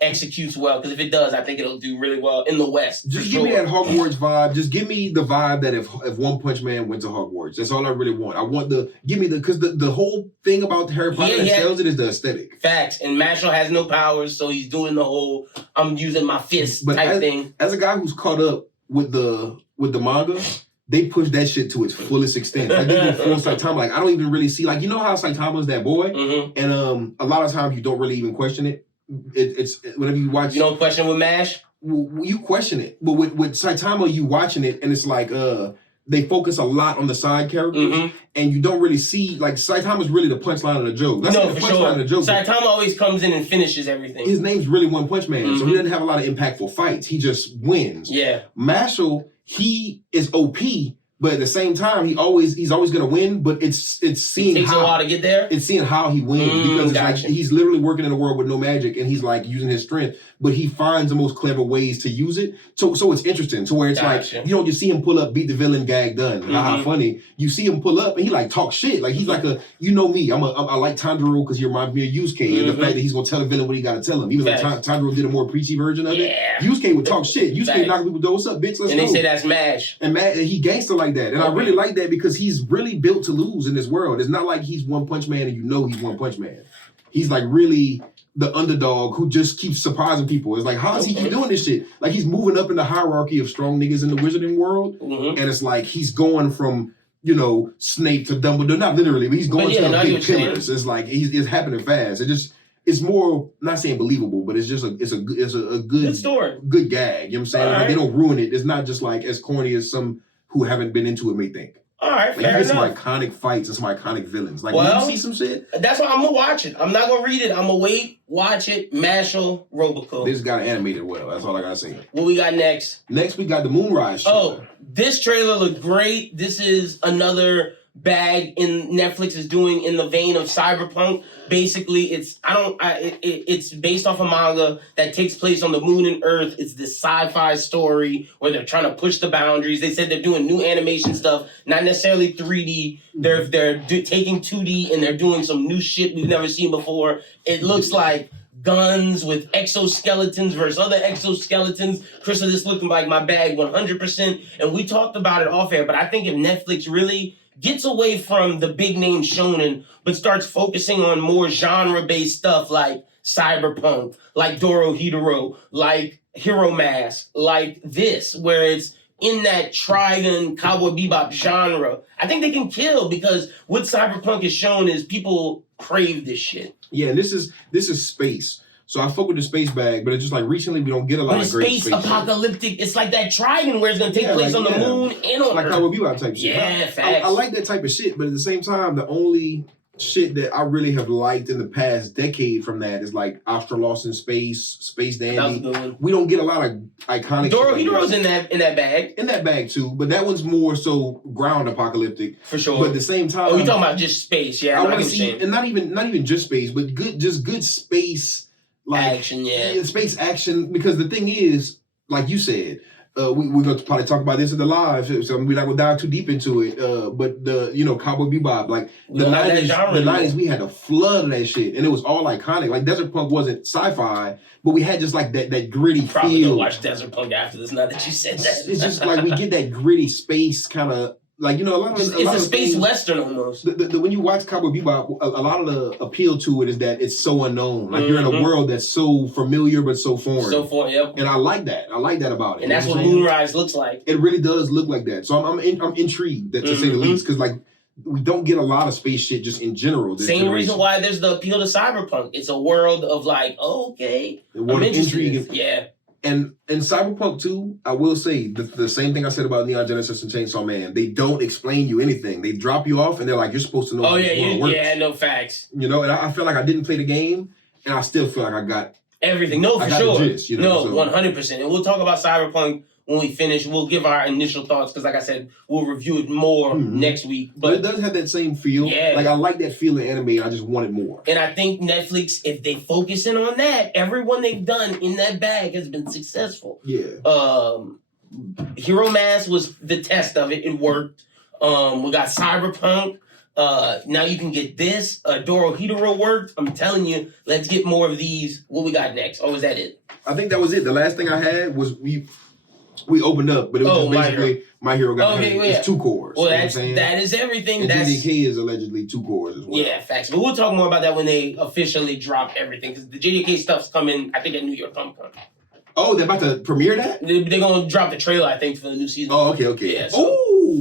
executes well, because if it does, I think it'll do really well in the West. Just give me that Hogwarts vibe. Just give me the vibe that if One Punch Man went to Hogwarts, that's all I really want. I want because the whole thing about Harry Potter that sells it is the aesthetic. Facts. And Mashal has no powers, so he's doing the whole I'm using my fist type thing. As a guy who's caught up with the manga, they push that shit to its fullest extent. Like, they do full Saitama. Like, I don't even really see, like, you know how Saitama's that boy, and a lot of times you don't really even question it. It's whenever you watch, you don't question with MASH. You question it, but with Saitama, you watching it, and it's like they focus a lot on the side characters, and you don't really see, like, Saitama's really the punchline of the joke. That's the punchline of the joke. Saitama always comes in and finishes everything. His name's really One Punch Man, so he doesn't have a lot of impactful fights. He just wins. Yeah, Mashal, he is OP. But at the same time, he's always gonna win. But it's seeing it takes a while to get there. It's seeing how he wins because it's like he's literally working in a world with no magic, and he's like using his strength. But he finds the most clever ways to use it. So it's interesting. To where it's like, you don't just see him pull up, beat the villain, gag done. Haha, funny. You see him pull up and he like talk shit. Like, he's like you know me. I like Tanjiro because he reminds me of Yusuke, and the fact that he's gonna tell the villain what he gotta tell him. Even though Tanjiro did a more preachy version of it. Yusuke would talk shit. Yusuke knocking people, what's up, bitch? Let's go. And they say that's MASH. And he gangster like that. And I really like that because he's really built to lose in this world. It's not like he's One Punch Man and you know he's One Punch Man. He's like really the underdog who just keeps surprising people. It's like, how does he keep doing this shit? Like, he's moving up in the hierarchy of strong niggas in the wizarding world. And it's like he's going from, you know, Snape to Dumbledore. Not literally, but he's going to the big pillars. It's like it's happening fast. It's more, not saying believable, but it's just a good story. Good gag. You know what I'm saying? Like, they don't ruin it. It's not just like as corny as some who haven't been into it may think. All right, like, fair enough. Some iconic fights and some iconic villains. Like, you see some shit? That's why I'm going to watch it. I'm not going to read it. I'm going to wait, watch it, Mashal, Roboco. They just got to animate it well. That's all I got to say. What we got next? Next, we got the Moonrise trailer. Oh, this trailer looked great. This is another bag Netflix is doing in the vein of Cyberpunk. Basically, it's based off a manga that takes place on the moon and Earth. It's this sci-fi story where they're trying to push the boundaries. They said they're doing new animation stuff, not necessarily 3D. They're taking 2D and they're doing some new shit we've never seen before. It looks like guns with exoskeletons versus other exoskeletons. Krista, this looking like my bag 100%. And we talked about it off air, but I think if Netflix really gets away from the big name shonen, but starts focusing on more genre-based stuff like Cyberpunk, like Dorohedoro, like Hero Mask, like this, where it's in that Trigun Cowboy Bebop genre, I think they can kill, because what Cyberpunk has shown is people crave this shit. Yeah, and this is space. So I fuck with the space bag, but it's just like recently we don't get a lot of great space apocalyptic. It's like that Trigun where it's gonna take place on the moon and on like Earth. Cowboy Bebop type shit. Yeah, facts. I like that type of shit, but at the same time, the only shit that I really have liked in the past decade from that is like Astra Lost in Space Dandy. That was a good one. We don't get a lot of iconic. Dorohedo's in that bag. In that bag too, but that one's more so ground apocalyptic for sure. But at the same time, you talking about just space? Yeah, I want to see, and not even just space, but good space. Like, action, yeah. Space action, because the thing is, like you said, we're going to probably talk about this in the live, so we're not going to dive too deep into it, but Cowboy Bebop, like the 90s, we had a flood of that shit, and it was all iconic. Like, Desert Punk wasn't sci-fi, but we had just like that gritty feel. Probably gonna watch Desert Punk after this, now that you said that. It's just like we get that gritty space kind of, like, a lot of it's a space western almost. When you watch Cowboy Bebop, a lot of the appeal to it is that it's so unknown. Like, you're in a world that's so familiar but so foreign. So foreign, yep. And I like that. I like that about it. And that's what Moonrise looks like. It really does look like that. So I'm intrigued, to say the least, because like we don't get a lot of space shit just in general. Same reason why there's the appeal to Cyberpunk. It's a world of like, okay, I'm interested. Yeah. And in Cyberpunk 2, I will say the same thing I said about Neon Genesis and Chainsaw Man. They don't explain you anything. They drop you off and they're like, you're supposed to know. Oh yeah, no facts. And I feel like I didn't play the game, and I still feel like I got everything. No, for sure. The gist, 100%. And we'll talk about Cyberpunk when we finish. We'll give our initial thoughts because, like I said, we'll review it more next week. But it does have that same feel. Yeah. Like, I like that feel in anime, and I just wanted more. And I think Netflix, if they focus in on that, everyone they've done in that bag has been successful. Yeah. Hero Mask was the test of it. It worked. We got Cyberpunk. Now you can get this. Dorohedoro worked. I'm telling you, let's get more of these. What we got next? Or was that it? I think that was it. The last thing I had was we opened up, but it was just basically My Hero got it's 2 cores. Well, that is everything. And JJK is allegedly 2 cores as well. Yeah, facts. But we'll talk more about that when they officially drop everything. Because the JJK stuff's coming, I think, at New York Comic Con. Oh, they're about to premiere that? They're going to drop the trailer, I think, for the new season. Oh, okay.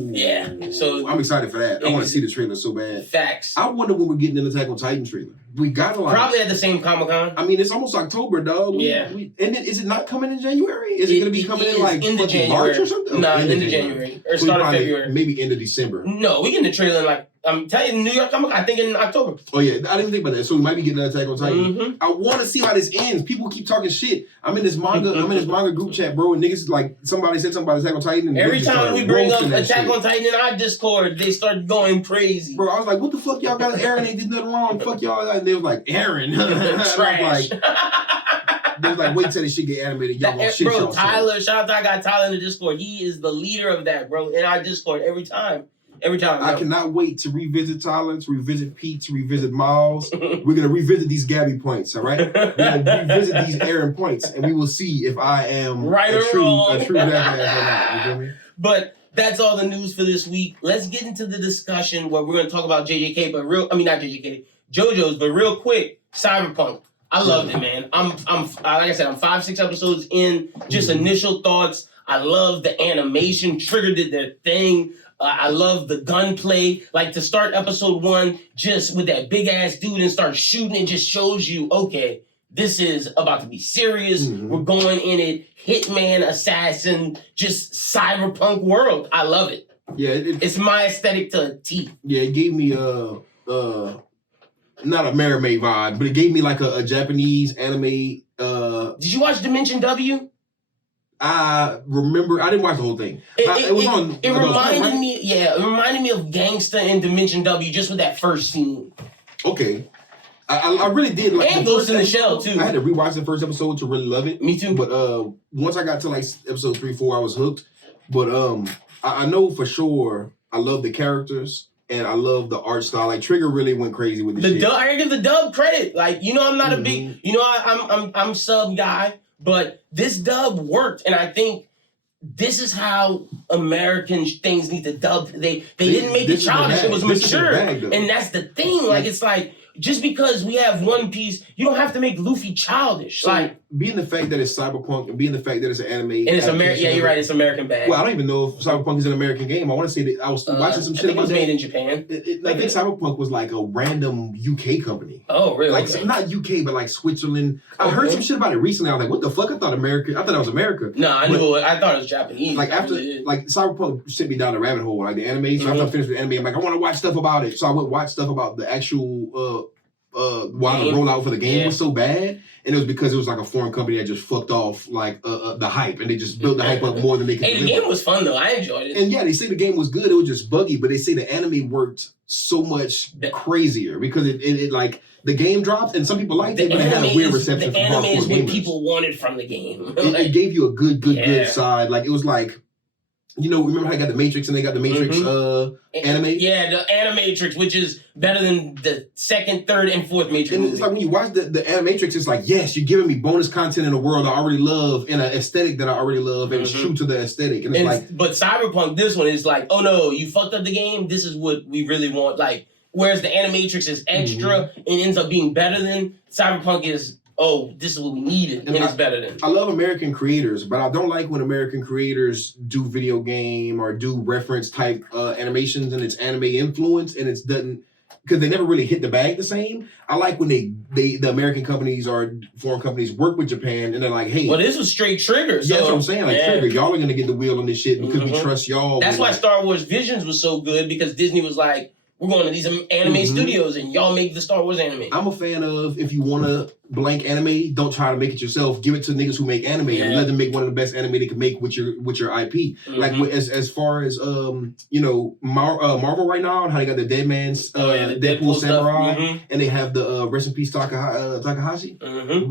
Yeah, so I'm excited for that. I want to see the trailer so bad. Facts. I wonder when we're getting an Attack on Titan trailer. We got to probably at the same Comic-Con. I mean, it's almost October, dog. And then, is it not coming in January? Is it going to be coming in like March or something? No, end of January. Or start of February. Maybe end of December. No, we get the trailer in like, I'm telling you, New York Comic-Con, I think in October. Oh, yeah. I didn't think about that. So we might be getting an Attack on Titan. I want to see how this ends. People keep talking shit. I'm in this manga group chat, bro, and niggas like, somebody said something about Attack on Titan. And every time we bring up Attack on Titan in our Discord, they start going crazy. Bro, I was like, what the fuck y'all got? Aaron ain't did nothing wrong. Fuck y'all. And they was like, Aaron. Trash. They was like, wait till this shit get animated. Y'all gonna shit y'all. Tyler, shout out to I got Tyler in the Discord. He is the leader of that, bro, in our Discord every time. Every time. I cannot wait to revisit Tyler, to revisit Pete, to revisit Miles. We're going to revisit these Gabby points, all right? We're going to revisit these Aaron points, and we will see if I am right a true wrong. jackass or not. You feel me? But that's all the news for this week. Let's get into the discussion where we're going to talk about JJK, not JJK, JoJo's, but real quick, Cyberpunk. I loved it, man. I'm like I said, I'm 5-6 episodes in. Just initial thoughts. I love the animation. Trigger did their thing. I love the gunplay. Like, to start episode 1 just with that big ass dude and start shooting, it just shows you, okay, this is about to be serious. We're going in it. Hitman, assassin, just cyberpunk world. I love it. Yeah, it's my aesthetic to a T. Yeah, it gave me not a Mermaid vibe, but it gave me like a Japanese anime. Did you watch Dimension W? I remember. I didn't watch the whole thing. It was on. It reminded me. Yeah, it reminded me of Gangsta and Dimension W just with that first scene. Okay, I really did like. And Ghost in the Shell too. I had to rewatch the first episode to really love it. Me too. But once I got to like episode 3-4, I was hooked. But I know for sure I love the characters. And I love the art style. Like, Trigger really went crazy with this shit. I gotta give the dub credit. Like, I'm not a big, I'm sub guy, but this dub worked, and I think this is how American things need to dub. They didn't make it childish. It was mature, and that's the thing. Like, it's like, just because we have One Piece, you don't have to make Luffy childish. So, like, being the fact that it's cyberpunk and being the fact that it's an anime. And it's American. Yeah, you're right. It's American bag. Well, I don't even know if cyberpunk is an American game. I want to say that I was watching some shit about that. It was made in Japan. I think cyberpunk was like a random UK company. Oh, really? Like, not UK, but like Switzerland. I heard some shit about it recently. I was like, what the fuck? I thought it was America. No, I thought it was Japanese. Like, after, like, cyberpunk sent me down the rabbit hole, like the anime. So after I finished with the anime, I'm like, I want to watch stuff about it. So I went watch stuff about the actual why the rollout for the game was so bad, and it was because it was like a foreign company that just fucked off like the hype, and they just built the hype up more than they could. Hey, the game was fun though. I enjoyed it. And yeah, they say the game was good. It was just buggy, but they say the anime worked so much crazier because it like the game dropped, and some people liked it, but it had a weird reception. The anime is what people wanted from the game. It gave you a good side. Like, it was like, remember how I got the Matrix and they got the Matrix anime? Yeah, the Animatrix, which is better than the second, third, and fourth Matrix and movie. It's like when you watch the Animatrix, it's like, yes, you're giving me bonus content in a world I already love, in an aesthetic that I already love, and it's true to the aesthetic. And it's like, but Cyberpunk, this one is like, oh no, you fucked up the game. This is what we really want. Like, whereas the Animatrix is extra and ends up being better than Cyberpunk is. Oh, this is what we needed, and it's better than. I love American creators, but I don't like when American creators do video game or do reference type animations and it's anime influence, and it doesn't, because they never really hit the bag the same. I like when the American companies or foreign companies work with Japan and they're like, hey. Well, this was straight Trigger. So, yeah, that's what I'm saying. Like, Trigger, y'all are going to get the wheel on this shit because we trust y'all. That's why Star Wars Visions was so good, because Disney was like, we're going to these anime studios and y'all make the Star Wars anime. I'm a fan of, if you want to blank anime, don't try to make it yourself. Give it to niggas who make anime and let them make one of the best anime they can make with your IP. Like as far as Marvel right now and how they got the Dead Man's Deadpool Samurai and they have the rest in peace Takahashi.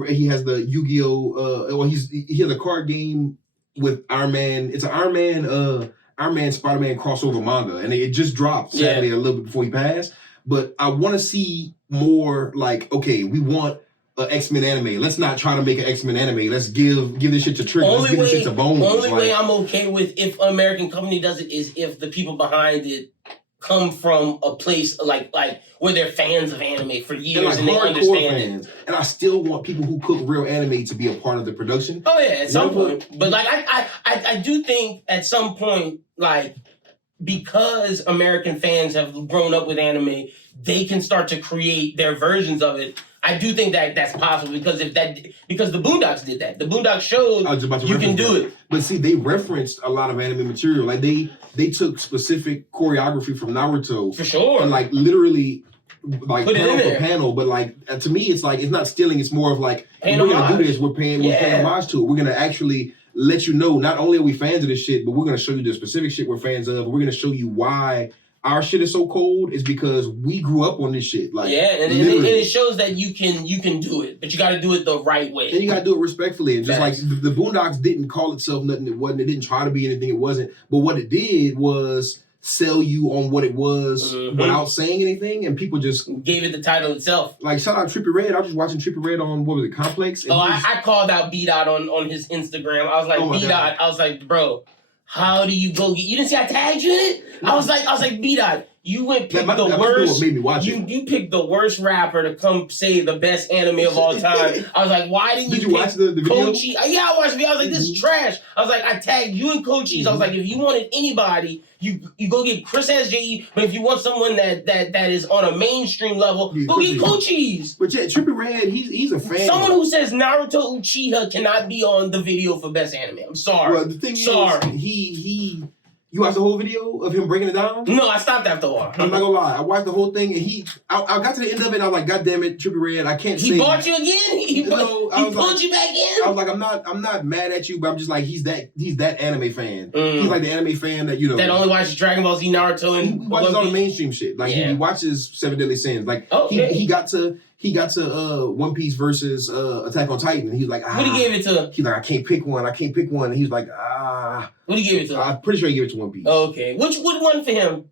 He has the Yu-Gi-Oh! He has a card game with Iron Man. It's an Iron Man Spider-Man crossover manga, and it just dropped sadly a little bit before he passed. But I want to see more like, okay, we want an X-Men anime. Let's not try to make an X-Men anime. Let's give this shit to Trick. Let's give this shit to Bones. The only way I'm okay with if an American company does it is if the people behind it come from a place like where they're fans of anime for years and they understand fans. And I still want people who cook real anime to be a part of the production. Oh yeah, at some point. But like I do think at some point, like, because American fans have grown up with anime, they can start to create their versions of it. I do think that that's possible because because the Boondocks did that. The Boondocks showed you can do it. But see, they referenced a lot of anime material. Like they took specific choreography from Naruto for sure, and like literally like panel for panel. But like to me, it's like it's not stealing. It's more of like we're gonna do this. We're paying homage to it. We're gonna actually let you know. Not only are we fans of this shit, but we're gonna show you the specific shit we're fans of. We're gonna show you why our shit is so cold is because we grew up on this shit. Like, and it shows that you can do it, but you got to do it the right way. And you got to do it respectfully. And just like the Boondocks didn't call itself nothing it wasn't. It didn't try to be anything it wasn't. But what it did was sell you on what it was without saying anything, and people just gave it the title itself. Like, shout out Trippie Redd. I was just watching Trippie Redd on, what was it, Complex? And I called out B-Dot on his Instagram. I was like, B-Dot, I was like, bro, how do you go get? You didn't see I tagged you in it? No. I was like, B-Dot, you went pick the worst. Made me watch it. You picked the worst rapper to come say the best anime of all time. I was like, why didn't you watch the video? Kochi? Yeah, I watched the video. I was like, this is trash. I was like, I tagged you and Kochi's. I was like, if you wanted anybody, you go get Chris SJE. But if you want someone that is on a mainstream level, go get Kochi's. But yeah, Trippie Redd, he's a fan. Someone who says Naruto Uchiha cannot be on the video for best anime. I'm sorry. Well, the thing is, you watched the whole video of him breaking it down? No, I stopped after a while. I'm not gonna lie. I watched the whole thing, and I got to the end of it, and I was like, God damn it, Trippie Redd, I can't say. He bought you again? He pulled you back in? I was like, I'm not mad at you, but I'm just like, he's that anime fan. He's like the anime fan that, that only watches Dragon Ball Z, Naruto, and he watches all the mainstream shit. Like, he watches Seven Deadly Sins. Like, he got to One Piece versus Attack on Titan, and he was like, What he gave it to? He's like, I can't pick one. And he was like, What he gave it to? I'm pretty sure he gave it to One Piece. Oh, okay. Which one for him?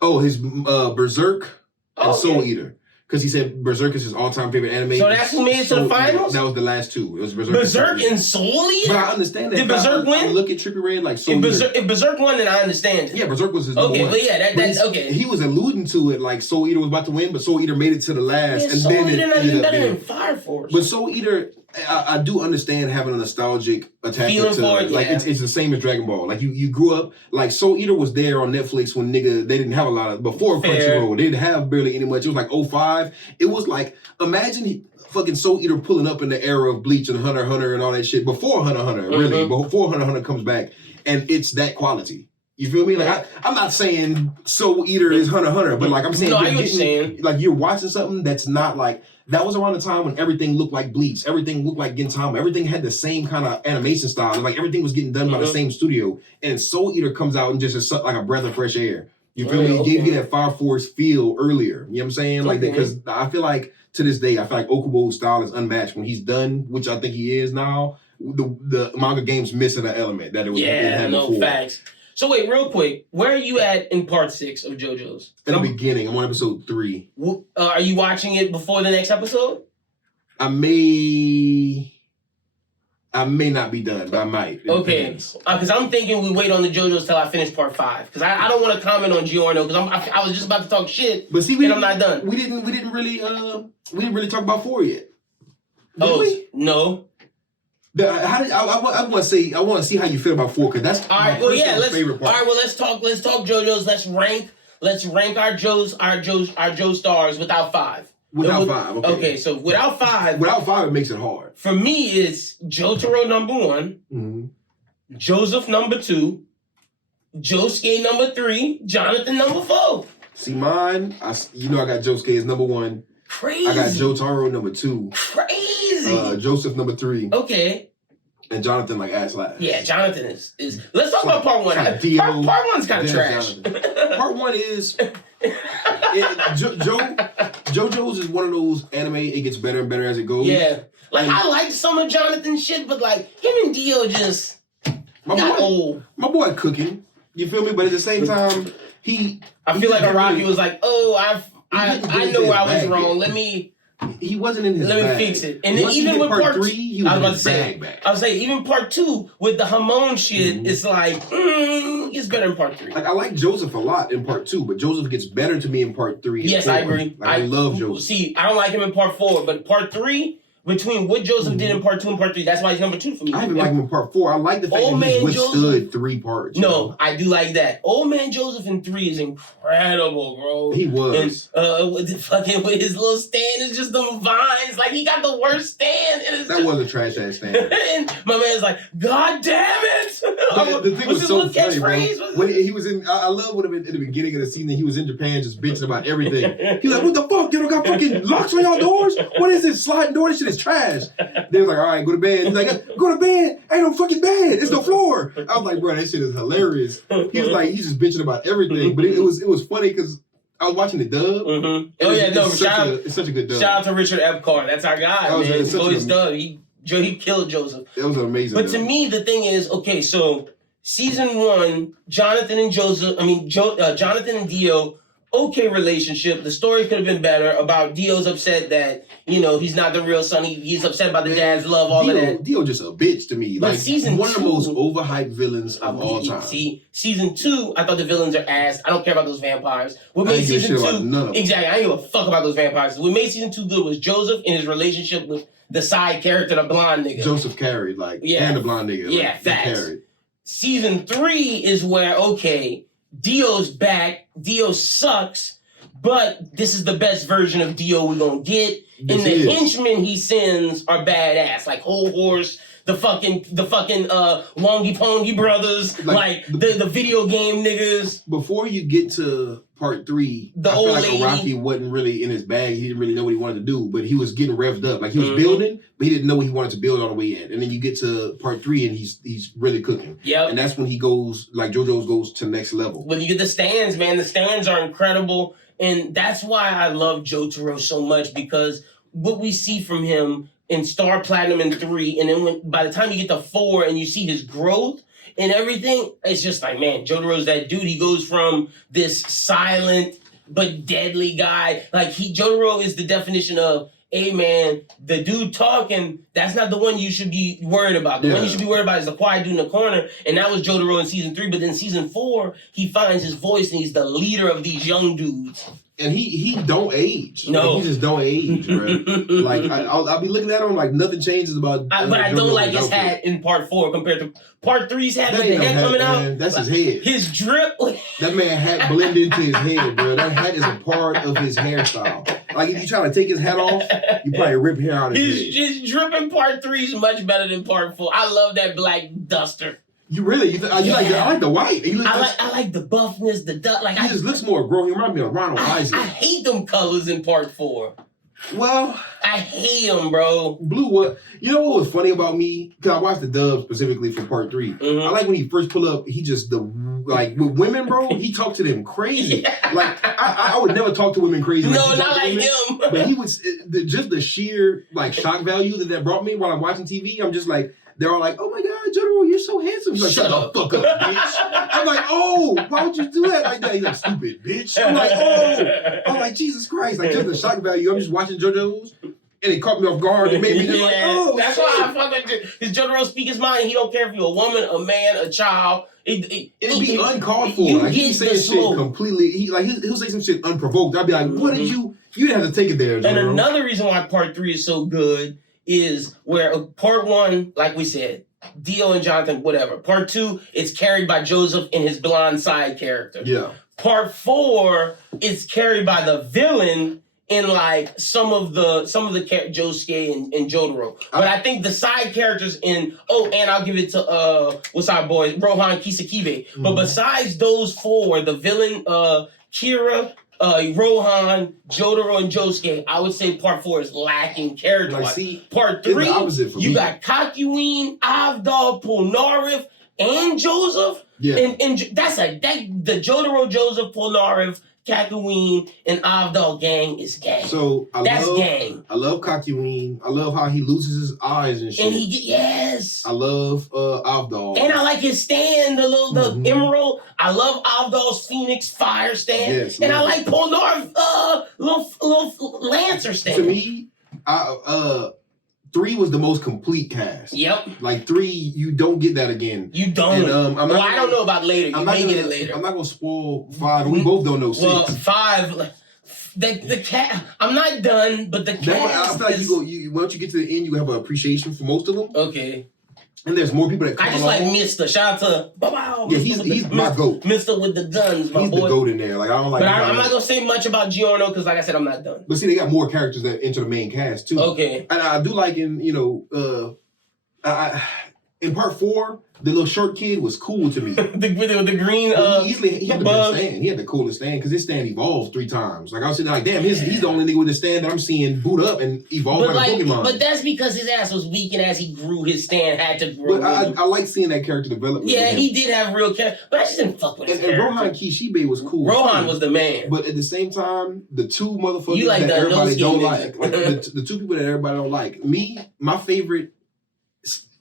Oh, his Berserk and Soul Eater. Because he said Berserk is his all-time favorite anime. So that's who made it to the finals? That was the last two. It was Berserk and Soul Eater? But I understand that. Did Berserk win? I look at Trippie Redd like Soul Eater. If Berserk won, then I understand it. Yeah, Berserk was his number one. But yeah, that's okay. He was alluding to it like Soul Eater was about to win, but Soul Eater made it to the last. Yeah, Soul Eater not even better than Fire Force. But Soul Eater, I do understand having a nostalgic attachment to it. Like, it's the same as Dragon Ball. Like, you grew up, like, Soul Eater was there on Netflix when they didn't have a lot of, before Crunchyroll, they didn't have barely any much. It was like 2005. It was like, imagine fucking Soul Eater pulling up in the era of Bleach and Hunter x Hunter and all that shit, before Hunter x Hunter, really, before Hunter x Hunter comes back, and it's that quality. You feel me? Like, I'm not saying Soul Eater is Hunter x Hunter, but like, I'm saying, like, you're watching something that's not like, that was around the time when everything looked like Bleach, everything looked like Gintama, everything had the same kind of animation style, and like everything was getting done by the same studio. And Soul Eater comes out and just is like a breath of fresh air. You feel me? It gave you that Fire Force feel earlier. You know what I'm saying? Like that, because I feel like to this day, I feel like Okubo's style is unmatched. When he's done, which I think he is now, the manga game's missing an element that it had before. Facts. So wait, real quick, where are you at in part 6 of JoJo's? In the beginning, I'm on episode 3. Are you watching it before the next episode? I may not be done, but I might. Okay, because I'm thinking we wait on the JoJo's till I finish part 5. Because I don't want to comment on Giorno because I was just about to talk shit, but see, I'm not done. We didn't really talk about 4 yet. Did we? No. I want to see how you feel about 4 because that's my favorite part. All right, well let's talk JoJo's. Let's rank our Joe stars without 5. Without 5, okay. Okay, so without 5. Without 5, it makes it hard. For me, it's Jotaro number 1, Joseph number 2, Josuke number 3, Jonathan number 4. See, mine, I got Josuke as number 1. Crazy. I got Jotaro number 2. Crazy. Joseph number 3. Okay. And Jonathan like ass last. Yeah, Jonathan is. Let's talk about part 1. Part 1's kind of trash. Part 1 is JoJo's is one of those anime. It gets better and better as it goes. Yeah, like I liked some of Jonathan's shit, but like him and Dio just got old. My boy cooking. You feel me? But at the same time, I feel like Araki was like, oh, I know I was wrong. He wasn't in his bag. Let me fix it. And then even with part 3, he was in his bag. I was saying, even part 2 with the Hamon shit, it's like, it's better in part 3. Like, I like Joseph a lot in part 2, but Joseph gets better to me in part 3. Yes, I agree. Like, I love Joseph. See, I don't like him in part 4, but part 3, between what Joseph did in part 2 and part 3, that's why he's number 2 for me. I even like him in part 4. I like the fact that he withstood 3 parts. No, I do like that. Old Man Joseph in 3 is incredible, bro. He was. And with his little stand is just them vines. Like, he got the worst stand. And that was a trash ass stand. And my man's like, God damn it! The thing was so funny, bro. When he was in, I love when in the beginning of the scene that he was in Japan just bitching about everything. He's like, what the fuck? You don't got fucking locks on y'all doors? What is this sliding door? This shit is trash. They was like, all right, go to bed. He's like, go to bed. Ain't no fucking bed. It's no floor. I was like, bro, that shit is hilarious. He was like, he's just bitching about everything. But it was funny because I was watching the dub. It's such a good dub. Shout out to Richard Epcar. That's our guy, man. He's always dub. He killed Joseph. It was amazing. But to me, the thing is, okay, so season 1, Jonathan and Jonathan and Dio, okay relationship. The story could have been better about Dio's upset that, he's not the real son. He's upset about the dad's love, all of that. Dio just a bitch to me. But like, season one 2, of the most overhyped villains of all time. See, season 2, I thought the villains are ass. I don't care about those vampires. What I made season 2 exactly? I didn't give a fuck about those vampires. What made season 2 good was Joseph and his relationship with the side character, the blonde nigga. Joseph carried, and the blonde nigga. Yeah, facts. Season 3 is where, okay, Dio's back. Dio sucks, but this is the best version of Dio we're gonna get. And the henchmen he sends are badass, like Whole Horse, the fucking Longy Pongy brothers, like the video game niggas. Before you get to part 3, I feel like Araki wasn't really in his bag. He didn't really know what he wanted to do, but he was getting revved up. Like, he was building, but he didn't know what he wanted to build all the way in. And then you get to part 3 and he's really cooking. Yep. And that's when he goes, like JoJo's goes to the next level. When you get the stands, man, the stands are incredible. And that's why I love Jotaro so much, because what we see from him in Star Platinum in 3, and then by the time you get to 4 and you see his growth and everything, it's just like, man, Jotaro's that dude. He goes from this silent but deadly guy. Like, Jotaro is the definition of, hey, man, the dude talking, that's not the one you should be worried about. The one you should be worried about is the quiet dude in the corner. And that was Jotaro in season 3. But then season 4, he finds his voice and he's the leader of these young dudes. And he don't age. No. Like, he just don't age, bro. Like, I'll be looking at him like nothing changes about... but I don't like his hat in part 4 compared to part 3's hat. With the head coming out. That's his head. His drip. That man hat blended into his head, bro. That hat is a part of his hairstyle. Like, if you try to take his hat off, you probably rip hair out of his head. His drip in part 3 is much better than part 4. I love that black duster. You really? I like the white. I like the buffness, the like. He just looks more grown. He reminds me of Ronald Isaac. I hate them colors in part 4. Well, I hate them, bro. Blue, what? You know what was funny about me? Because I watched the dub specifically for part 3. I like when he first pull up, he just, with women, bro, he talked to them crazy. Yeah. Like, I would never talk to women crazy. No, not like him. But he was, just the sheer, shock value that brought me while I'm watching TV, I'm just like, they're all like, oh my God, Jotaro, you're so handsome. He's like, shut the fuck up, bitch. I'm like, oh, why would you do that like that? He's like, stupid, bitch. I'm like, oh. I'm like, Jesus Christ. Like, just the shock value. I'm just watching JoJo's, and it caught me off guard. It made me just like, oh, that's shit. Why I fuck with it. Because Jotaro speak his mind. He don't care if you're a woman, a man, a child. It'd be uncalled for. Like, he's saying shit completely. He'll say some shit unprovoked. I'd be like, what did you didn't have to take it there, Jotaro. And another reason why part 3 is so good is where part 1, like we said, Dio and Jonathan, whatever. Part 2, it's carried by Joseph and his blonde side character. Yeah. Part 4, it's carried by the villain in some of the Josuke and Jotaro. But I think the side characters and I'll give it to what's our boy Rohan Kisakibe. But besides those 4, the villain Kira, Rohan, Jotaro, and Josuke, I would say part 4 is lacking character-wise. Part 3, you got Kakyoin, Avdol, Polnareff, and Joseph. Yeah. And that's the Jotaro, Joseph, Polnareff, Kakyoin, and Avdol gang is gang. So that's gang. I love Kakyoin. I love how he loses his eyes and shit. And yes. I love Avdol. And I like his stand, the emerald. I love Avdol's Phoenix Fire stand. Yes, and I like Polnareff's little Lancer stand. To me, 3 was the most complete cast. Yep. Like 3, you don't get that again. You don't. And, I don't know about later. You may get it later. I'm not gonna spoil 5. We both don't know 6. Well, 5. The cat. I'm not done, but the cat. I feel like once you get to the end, you have an appreciation for most of them. Okay. And there's more people that come I just like Mister. Shout out to Yeah, he's my goat. Mister with the guns, my boy. He's the goat in there. Like I don't like. But I'm not gonna say much about Giorno because, like I said, I'm not done. But see, they got more characters that enter the main cast too. Okay. And I do like in in part 4, the little short kid was cool to me. the green he had the best stand. He had the coolest stand because his stand evolved 3 times. Like I was sitting there like, damn, he's the only nigga with the stand that I'm seeing boot up and evolve like a Pokemon. But that's because his ass was weak, and as he grew, his stand had to grow. But I like seeing that character development. Yeah, he did have real character, but I just didn't fuck with his character. And Rohan Kishibe was cool. Rohan was the man. But at the same time, the 2 motherfuckers that everybody don't like, the 2 people that everybody don't like. Me, my favorite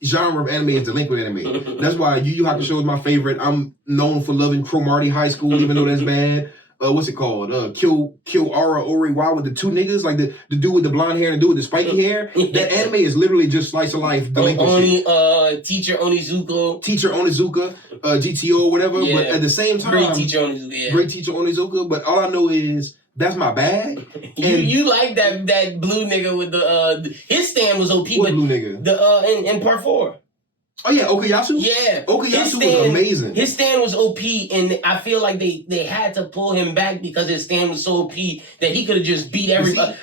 genre of anime is delinquent anime. That's why Yu Yu Hakusho is my favorite. I'm known for loving Cromartie High School, even though that's bad. What's it called? Kill Ara Oriwa with the 2 niggas, like the dude with the blonde hair and the dude with the spiky hair. That anime is literally just slice of life delinquent shit. Teacher Onizuka, GTO or whatever. Yeah. But at the same time, Great Teacher Onizuka. Yeah. Great Teacher Onizuka. But all I know is that's my bag. You like that blue nigga with the his stand was OP. What blue nigga? The in part 4. Oh yeah, Okuyasu? Yeah. Okuyasu was amazing. His stand was OP, and I feel like they had to pull him back because his stand was so OP that he could have just beat everybody.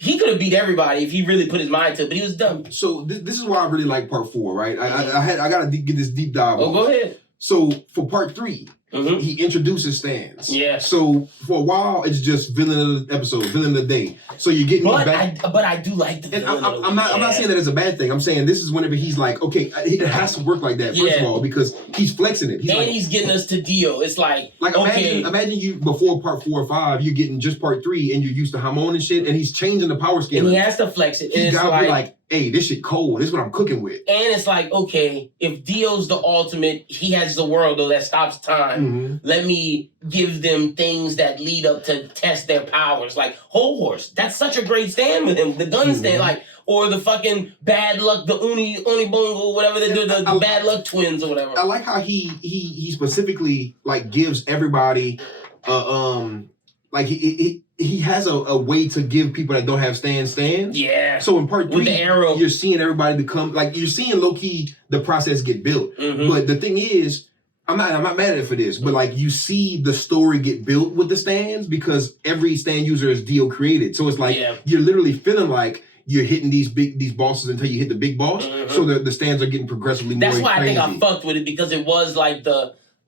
He could have beat everybody if he really put his mind to it, but he was dumb. So this is why I really like part 4, right? I gotta get this deep dive. Go ahead. So for part 3, he introduces stands. Yeah. So for a while, it's just villain of the episode, villain of the day. So you're getting back. But I do like the villain. I'm not saying that it's a bad thing. I'm saying this is whenever he's like, okay, it has to work like that first of all because he's flexing it. He's getting us to Dio. It's like imagine you before part 4 or 5, you're getting just part 3 and you're used to Hamon and shit, and he's changing the power scale. And he has to flex it. He gotta be like, hey, this shit cold. This is what I'm cooking with. And it's like, okay, if Dio's the ultimate, he has the world though that stops time. Let me give them things that lead up to test their powers. Like Whole Horse. That's such a great stand with him. The gun stand, like, or the fucking bad luck, the Unibongo, whatever they do, the bad luck twins or whatever. I like how he specifically like gives everybody like he has a way to give people that don't have stands. Yeah. So in part 3, with the arrow, you're seeing everybody become like you're seeing low key the process get built. But the thing is, I'm not mad at it for this, but like you see the story get built with the stands because every stand user is Dio created. So it's like you're literally feeling like you're hitting these bosses until you hit the big boss. So the stands are getting progressively more. That's why crazy. I think I fucked with it because it was like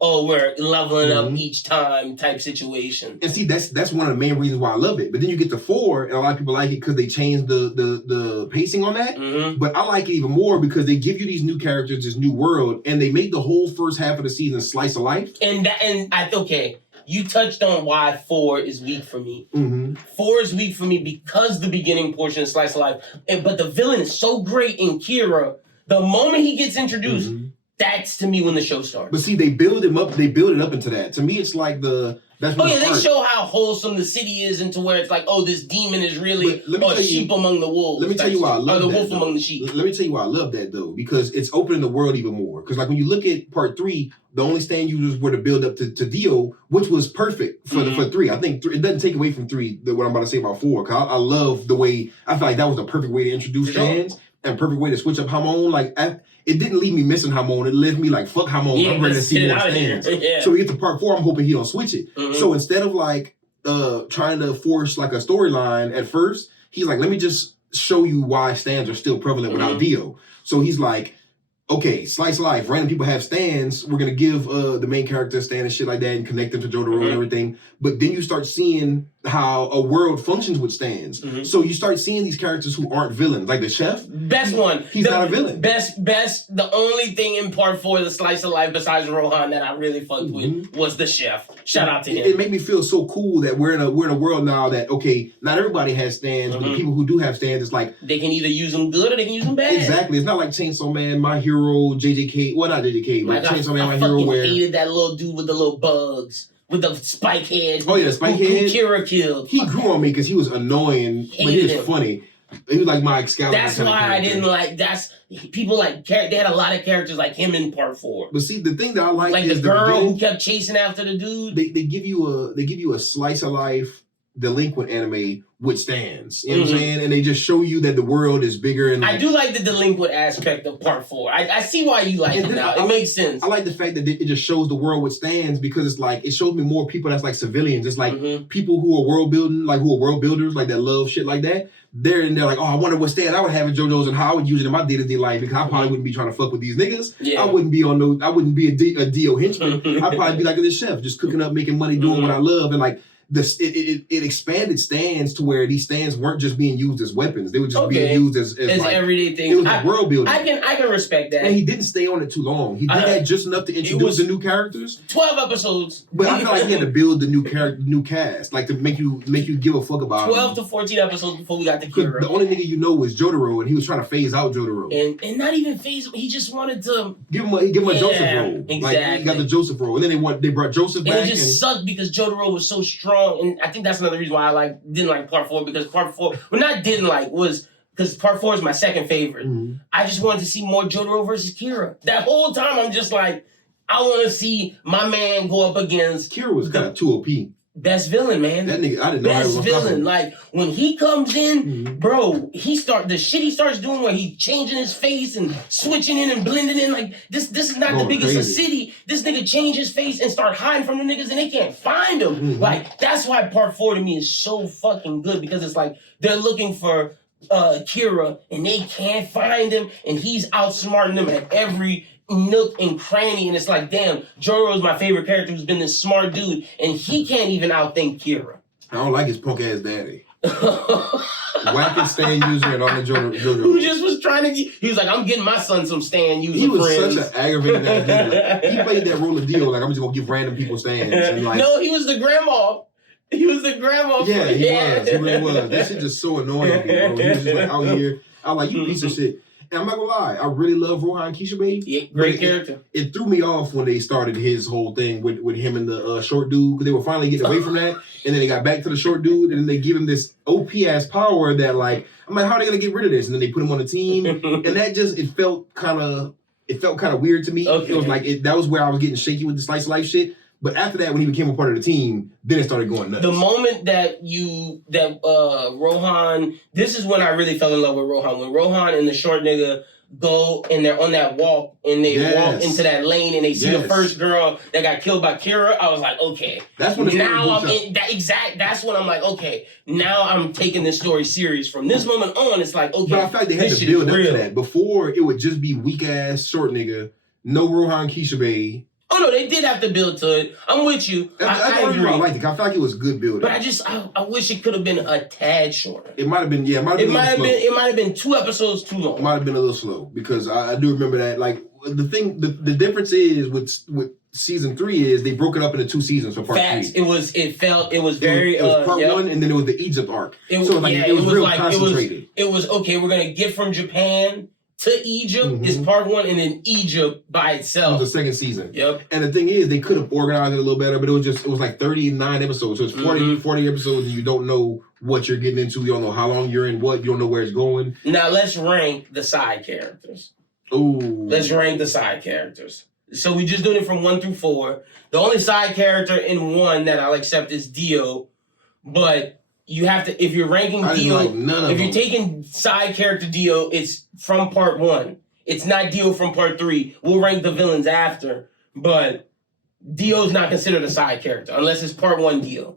we're leveling up each time type situation. And see, that's one of the main reasons why I love it. But then you get to 4, and a lot of people like it because they changed the pacing on that. But I like it even more because they give you these new characters, this new world, and they make the whole first half of the season slice of life. You touched on why 4 is weak for me. 4 is weak for me because the beginning portion is slice of life. But the villain is so great in Kira. The moment he gets introduced, that's to me when the show starts. But see, they build him up. They build it up into that. To me, it's like they show how wholesome the city is into where it's like, oh, this demon is really a sheep among the wolves. Let me tell you why I love that. Or the wolf among the sheep. Let me tell you why I love that though, because it's opening the world even more. Because like when you look at part 3, the only stand users were to build up to Dio, which was perfect for for 3. I think it doesn't take away from 3 what I'm about to say about 4. Because I love the way I feel like that was the perfect way to introduce stands and perfect way to switch up Hamon. Like it didn't leave me missing Hamon. It left me like, fuck Hamon. I'm ready to see more stands. So we get to part 4, I'm hoping he don't switch it. So instead of like trying to force like a storyline at first, he's like, let me just show you why stands are still prevalent without Dio. So he's like, okay, slice of life, random people have stands. We're gonna give the main character a stand and shit like that, and connect them to Jotaro and everything. But then you start seeing how a world functions with stands. So you start seeing these characters who aren't villains, like the chef. Best one. He's not a villain. Best. The only thing in part 4 of the slice of life besides Rohan that I really fucked with was the chef. Shout out to him. It made me feel so cool that we're in a world now that, okay, not everybody has stands, but the people who do have stands, it's like they can either use them good or they can use them bad. Exactly. It's not like Chainsaw Man, My Hero, JJK. Well, not JJK, but Chainsaw Man, My Hero. I hated that little dude with the little bugs. With the spike head. Oh, yeah, the spike head. Kira killed. He grew on me because he was annoying, but he was funny. He was like my Excalibur. That's why I didn't like. People like. They had a lot of characters like him in part 4. But see, the thing that I like is the girl who kept chasing after the dude. They give you a slice of life delinquent anime with stands. You know what I'm saying? And they just show you that the world is bigger. And I do like the delinquent aspect of part 4. I see why you like it now. It makes sense. I like the fact that it just shows the world with stands because it's like, it shows me more people that's like civilians. It's like people who are world building, like who are world builders, like that love shit like that. They're like, oh, I wonder what stand I would have in JoJo's and how I would use it in my day-to-day life because I probably wouldn't be trying to fuck with these niggas. Yeah. I wouldn't be a Dio henchman. I'd probably be like this chef, just cooking up, making money, doing what I love. And like, it expanded stands to where these stands weren't just being used as weapons; they were just being used as like, everyday things. It was like world building. I can respect that. And he didn't stay on it too long. He did that just enough to introduce the new characters. 12 episodes, but I feel like he had to build the new cast, like to make you give a fuck about 12 to 14 episodes before we got the Kira. The only nigga you know was Jotaro, and he was trying to phase out Jotaro, and not even phase him. He just wanted to give him a Joseph role. Exactly. Like he got the Joseph role, and then they brought Joseph back. And it just sucked because Jotaro was so strong, and I think that's another reason why I didn't like part 4 because part 4, was because part 4 is my second favorite. I just wanted to see more Jotaro versus Kira. That whole time I'm just like, I want to see my man go up against Kira was kind of too OP. Best villain, man. That nigga, I didn't know how he was villain. Like when he comes in, bro, the shit he starts doing where he's changing his face and switching in and blending in. Like this is not the biggest of city. This nigga change his face and start hiding from the niggas and they can't find him. Like that's why part 4 to me is so fucking good because it's like they're looking for Kira and they can't find him and he's outsmarting them at every nook and cranny, and it's like, damn, Jotaro is my favorite character who's been this smart dude, and he can't even outthink Kira. I don't like his punk ass daddy. Wackest stand user and all the Jotaro. Who just was trying to he was like, I'm getting my son some stand user. He was such an aggravating ass dude. He played that role of deal, like I'm just gonna give random people stands. And like, no, he was the grandma. He was the grandma. Yeah, he was. He really was. That shit just so annoying, bro. He was just like out here. I'm like, you piece of shit. And I'm not gonna lie, I really love Rohan Kishibe. Yeah, great character. It threw me off when they started his whole thing with him and the short dude, because they were finally getting away from that, and then they got back to the short dude, and then they give him this OP ass power that like, I'm like, how are they gonna get rid of this? And then they put him on the team, and that just it felt kind of weird to me. Okay. It was like that was where I was getting shaky with the slice of life shit. But after that, when he became a part of the team, then it started going nuts. The moment that Rohan, this is when I really fell in love with Rohan. When Rohan and the short nigga go and they're on that walk and they walk into that lane and they see the first girl that got killed by Kira, I was like, okay. That's when now I'm in that exact. That's when I'm like, okay. Now I'm taking this story serious. From this moment on, it's like, okay. But I feel like they had to build up to that. Before, it would just be weak ass short nigga, no Rohan Kishibe. Oh no, they did have to build to it. I'm with you. I agree. I liked it. I feel like it was good building. But I wish it could have been a tad shorter. It might have been. Yeah, it might have been 2 episodes too long. It might have been a little slow because I do remember that. Like the difference is with season 3 is they broke it up into 2 seasons for part 3. It was very. It was part 1 and then it was the Egypt arc. It was real concentrated. It was okay. We're gonna get from Japan to Egypt is part 1, and then Egypt by itself. It was the second season. Yep. And the thing is, they could have organized it a little better, but it was like 39 episodes. So it's 40 episodes, and you don't know what you're getting into. You don't know how long you're in what. You don't know where it's going. Now let's rank the side characters. Ooh. Let's rank the side characters. So we just doing it from 1 through 4. The only side character in 1 that I'll accept is Dio, but you have to, if you're ranking Dio, if you're taking side character Dio, it's from part 1. It's not Dio from part 3. We'll rank the villains after, but Dio's not considered a side character unless it's part 1 Dio.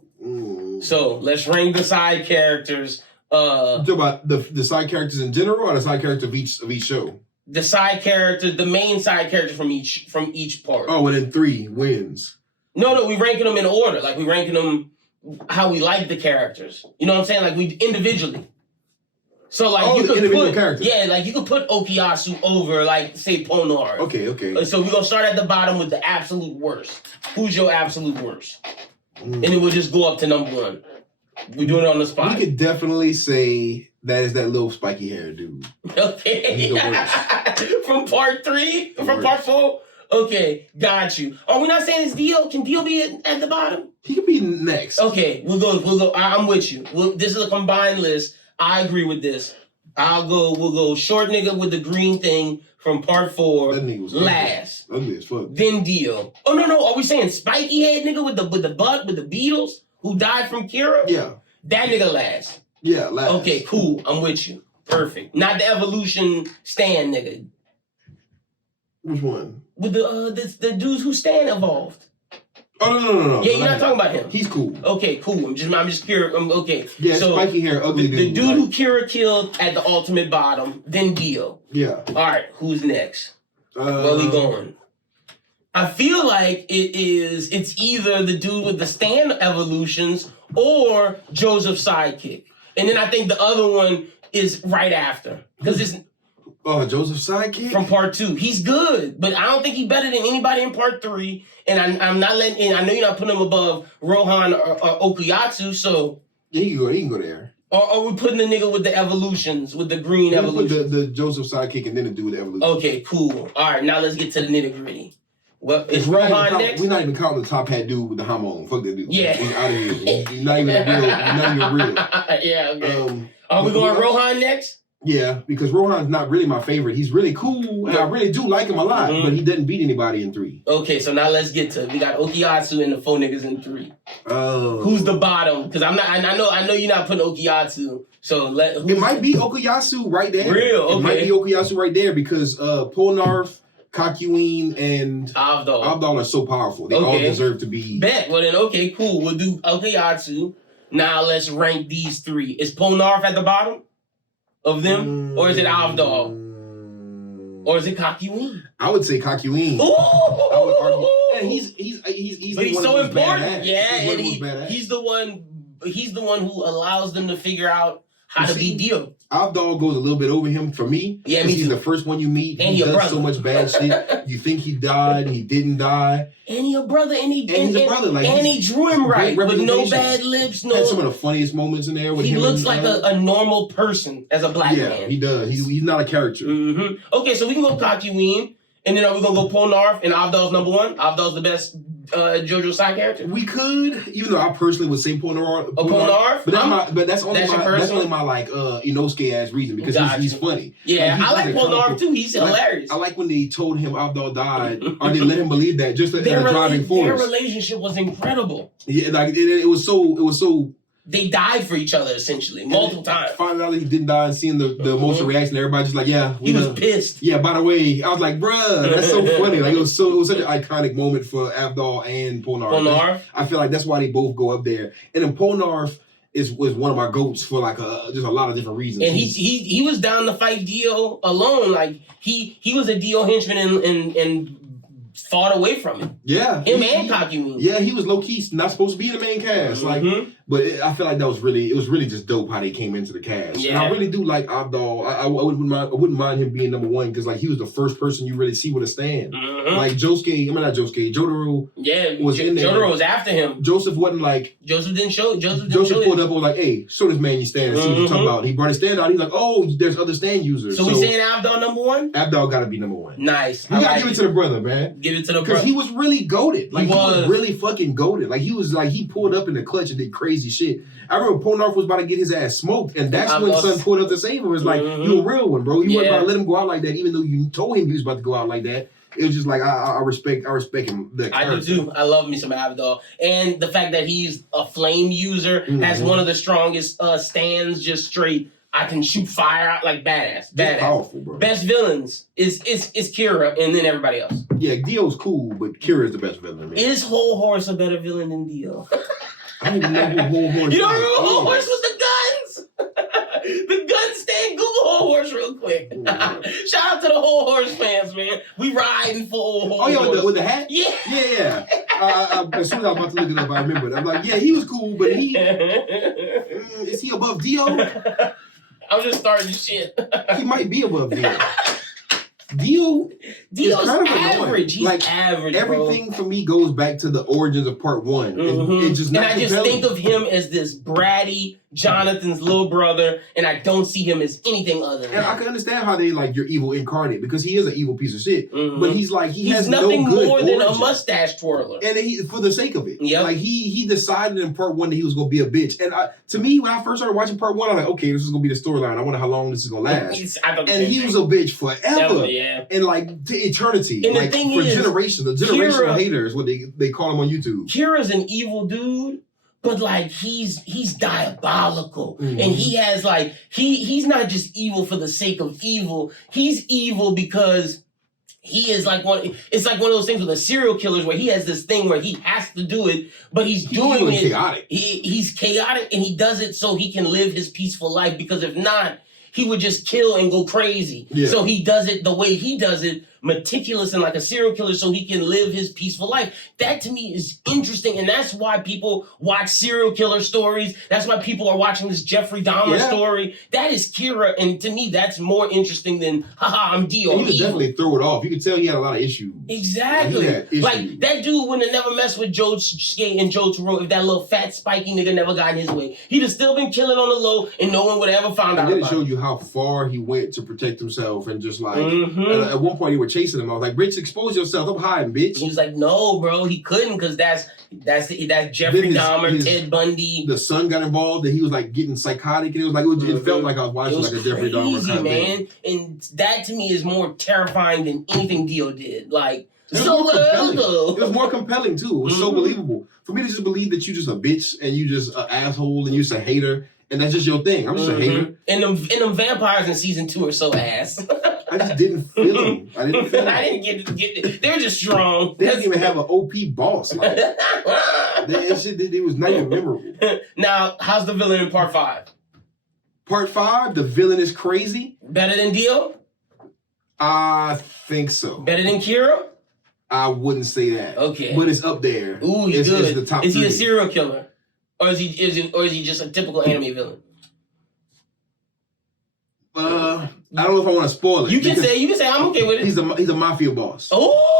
So let's rank the side characters. You talk about the side characters in general or the side character of each show? the side characters, the main side characters from each part. Oh, and then 3 wins. No, we ranking them in order. Like we ranking them how we like the characters. You know what I'm saying? Like we individually. So like you could put characters. Yeah, like you could put Okuyasu over like say Ponar. Okay. So we're gonna start at the bottom with the absolute worst. Who's your absolute worst? And then we'll just go up to number 1. We're doing it on the spot. We could definitely say that is that little spiky hair dude. Okay. From part 3? From part 4? Okay, got you. Are we not saying it's Dio? Can Dio be at the bottom? He could be next. Okay, we'll go. I'm with you. This is a combined list. I agree with this. We'll go short nigga with the green thing from part 4. That nigga was last. Ugly as fuck. Then Dio. Oh no. Are we saying spiky head nigga with the butt with the Beatles who died from Kira? Yeah. That nigga last. Yeah, last. Okay, cool. I'm with you. Perfect. Not the evolution stand nigga. Which one? With the dudes who stand evolved. Oh no. Yeah, you're not talking about him. He's cool. Okay, cool. I'm just curious. Okay. Yeah, so spiky hair, ugly dude. The dude who Kira killed at the ultimate bottom, then Dio. Yeah. All right, who's next? Where we going? I feel like it's either the dude with the stand evolutions or Joseph's sidekick. And then I think the other one is right after. Because it's Joseph's sidekick? From part 2. He's good, but I don't think he's better than anybody in part 3. And I'm not letting in. I know you're not putting him above Rohan or Okuyatsu, so. Yeah, he can go there. Or are we putting the nigga with the evolutions, with the green evolutions? Put the Joseph sidekick and then the dude with the evolution. Okay, cool. All right, now let's get to the nitty gritty. Well, is Rohan next? We're not even counting the top hat dude with the hormone. Fuck that dude. Yeah. He's out of here. He's not even real. Yeah, okay. Are we going Rohan next? Yeah, because Rohan's not really my favorite. He's really cool, and I really do like him a lot, but he doesn't beat anybody in 3. Okay, so now let's get to it. We got Okuyatsu and the 4 niggas in 3. Who's the bottom? Because I know you're not putting Okuyatsu. So it might be Okuyasu right there. Real, okay. It might be Okuyasu right there because Polnareff, Kakyoin, and Avdol are so powerful. They all deserve to be. Bet. Well then, okay, cool. We'll do Okuyatsu. Now let's rank these 3. Is Polnareff at the bottom of them, or is it Avdol, or is it Kakyoin? I would say Kakyoin. I would argue. And he's but he's so important. Yeah, and he's the one. He's the one who allows them to figure out how to be Dio. Avdol goes a little bit over him for me. Yeah, because he's the first one you meet. And he does so much bad shit. You think he died, and he didn't die. And he a brother, and he's a brother. Like, and he drew him right with no bad lips. No, had some of the funniest moments in there. With he him looks like a normal person as a black man. Yeah, he does. He's not a character. Mm-hmm. Okay, so we can go Kakyoin, and then are we gonna go Polnareff, and Avdol's number 1? Avdol's the best JoJo side character. We could, even though I personally would say Polnareff. Polnareff, but that's only my like Inosuke ass reason because he's funny. Yeah, I like Polnareff too. He's hilarious. I like when they told him Avdol died, or they let him believe that just as a driving force. Their relationship was incredible. Yeah, like it was so. They died for each other essentially multiple times. Finding out he didn't die and seeing the emotional reaction, everybody just like, he was pissed. Yeah, by the way, I was like, bruh, that's so funny. Like it was such an iconic moment for Avdol and Polnareff. I feel like that's why they both go up there. And then Polnareff was one of my goats for like just a lot of different reasons. And he was down to fight Dio alone. Like he was a Dio henchman and fought away from him. Yeah. Him and Kakyoin. Yeah, he was low-key not supposed to be in the main cast. Like, but I feel like it was really just dope how they came into the cast. Yeah. And I really do like Avdol. I wouldn't mind him being number 1 because like he was the first person you really see with a stand. Like Jotaro was in there. Jotaro was after him. Joseph wasn't like... Joseph pulled up and was like, hey, show this man you stand and see what you're talking about. He brought his stand out. He's like, oh, there's other stand users. So we saying Avdol number 1? Avdol got to be number 1. Nice. You got to give it to the brother, man. Give it to the brother. Because he was really goated. Like, he was really fucking goated. Like, he pulled up in the clutch and did crazy shit. I remember Polnareff was about to get his ass smoked, and that's when Son pulled up to save him. It was like, you a real one, bro. You wasn't about to let him go out like that, even though you told him he was about to go out like that. It was just like, I respect him. I do too. I love me some Avdol. And the fact that he's a flame user, has one of the strongest stands, just straight. I can shoot fire out like badass. Badass. Powerful, bro. Best villains is Kira and then everybody else. Yeah, Dio's cool, but Kira is the best villain. Man. Is Whole Horse a better villain than Dio? I don't even know who Whole Horse is. You don't remember Whole Horse was the guns? The gun stand, Google Whole Horse real quick. Shout out to the Whole Horse fans, man. We riding for old Whole Horse. Oh, yeah, with the hat? Yeah. Yeah. As soon as I was about to look it up, I remembered. I'm like, yeah, he was cool, but is he above Dio? I'm just starting shit. He might be above Dio. Dio's kind of average. He's like average. Everything for me goes back to the origins of part one. Mm-hmm. It just and I just think of him as this bratty Jonathan's little brother, and I don't see him as anything other than that. I can understand how they like your evil incarnate because he is an evil piece of shit. Mm-hmm. But he's like he's nothing no good more than origin. a mustache twirler, and for the sake of it, yep. Like he decided in part one that he was gonna be a bitch. And to me, when I first started watching part one, I'm like, okay, this is gonna be the storyline. I wonder how long this is gonna last. And he was a bitch forever, and like to eternity, and like the thing for is, generations. The generational haters, what they call him on YouTube. Kira's an evil dude. But like he's diabolical, mm-hmm. and he has like he's not just evil for the sake of evil. He's evil because he is like it's like one of those things with the serial killers where he has this thing where he has to do it, but he's doing it. Chaotic. He's chaotic, and he does it so he can live his peaceful life. Because if not, he would just kill and go crazy. Yeah. So he does it the way he does it, meticulous and like a serial killer, so he can live his peaceful life. That to me is interesting, and that's why people watch serial killer stories. That's why people are watching this Jeffrey Dahmer story. That is Kira, and to me, that's more interesting than haha, I'm Dio. He could definitely throw it off. You could tell he had a lot of issues. Exactly. Like that dude would have never messed with Joe Skate and Joe Turo if that little fat spiky nigga never got in his way. He'd have still been killing on the low, and no one would have ever found out. And then it showed you how far he went to protect himself, and just like at one point he were chasing him. I was like, "Bitch, expose yourself. I'm hiding, bitch." He was like, "No, bro, he couldn't because that's Jeffrey Dahmer, Ted Bundy." The son got involved, and he was like getting psychotic, and it was like it felt like I was watching like a Jeffrey Dahmer kind of thing. And that to me is more terrifying than anything Dio did. Like, it was more compelling too. It was so believable for me to just believe that you just a bitch and you just an asshole and you just a hater. And that's just your thing. I'm just a hater. And them vampires in season 2 are so ass. I just didn't feel them. I didn't get it. They're just strong. They didn't even have an OP boss. Like, it was not even memorable. Now, how's the villain in part 5? Part 5, the villain is crazy. Better than Dio? I think so. Better than Kira? I wouldn't say that. Okay. But it's up there. Ooh, he's good. It's the top is he 3. a serial killer? Or is he just a typical anime villain? I don't know if I want to spoil it. You can say I'm okay with it. He's a mafia boss. Oh,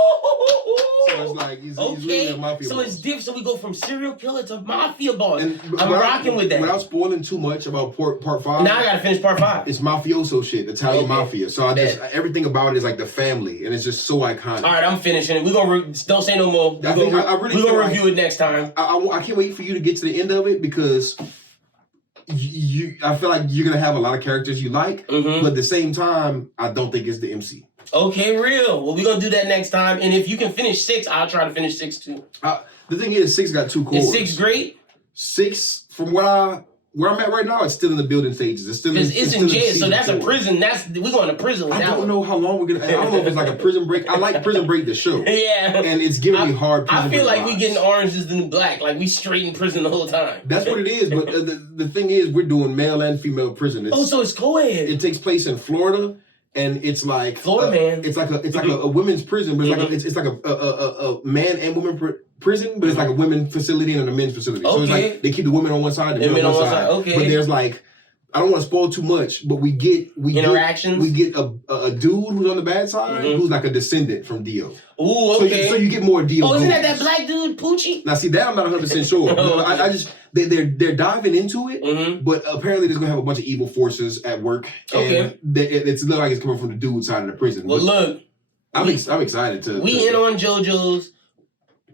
so it's like he's really a mafia boss. So it's different. So we go from serial killer to mafia boss. And I'm rocking with that. Without spoiling too much about part 5. Now I gotta finish part 5. It's mafioso shit, Italian mafia. So everything about it is like the family, and it's just so iconic. All right, I'm finishing it. We're gonna don't say no more. We're gonna review it next time. I can't wait for you to get to the end of it because I feel like you're gonna have a lot of characters you like, but at the same time, I don't think it's the MC. Okay, real. Well, we're gonna do that next time, and if you can finish 6, I'll try to finish 6 too. The thing is, 6 got 2 cores. Is 6 great? 6, from where I'm at right now, it's still in the building stages. It's in jail, so that's 4. A prison. We're going to prison with that. I don't know how long we're gonna. I don't know if it's like a Prison Break. I like Prison Break the show. Yeah, and it's giving me hard. I feel like we getting Orange is the New Black. Like we straight in prison the whole time. That's what it is. But the thing is, we're doing male and female prison. So it's co-ed. It takes place in Florida. And it's like Florida man. It's like a women's prison, but it's like a man and woman prison, but it's like a women's facility and a men's facility. Okay. So it's like they keep the women on one side, the men on one side. Okay. But there's like, I don't want to spoil too much, but we get interactions. We get a dude who's on the bad side, who's like a descendant from Dio. Ooh, okay. So you get more Dio. Oh, isn't that black dude Poochie? Now see that I'm not 100% sure. I just they're diving into it, but apparently there's gonna have a bunch of evil forces at work. And it's look like it's coming from the dude side of the prison. Well, look, I'm excited to. We in on JoJo's.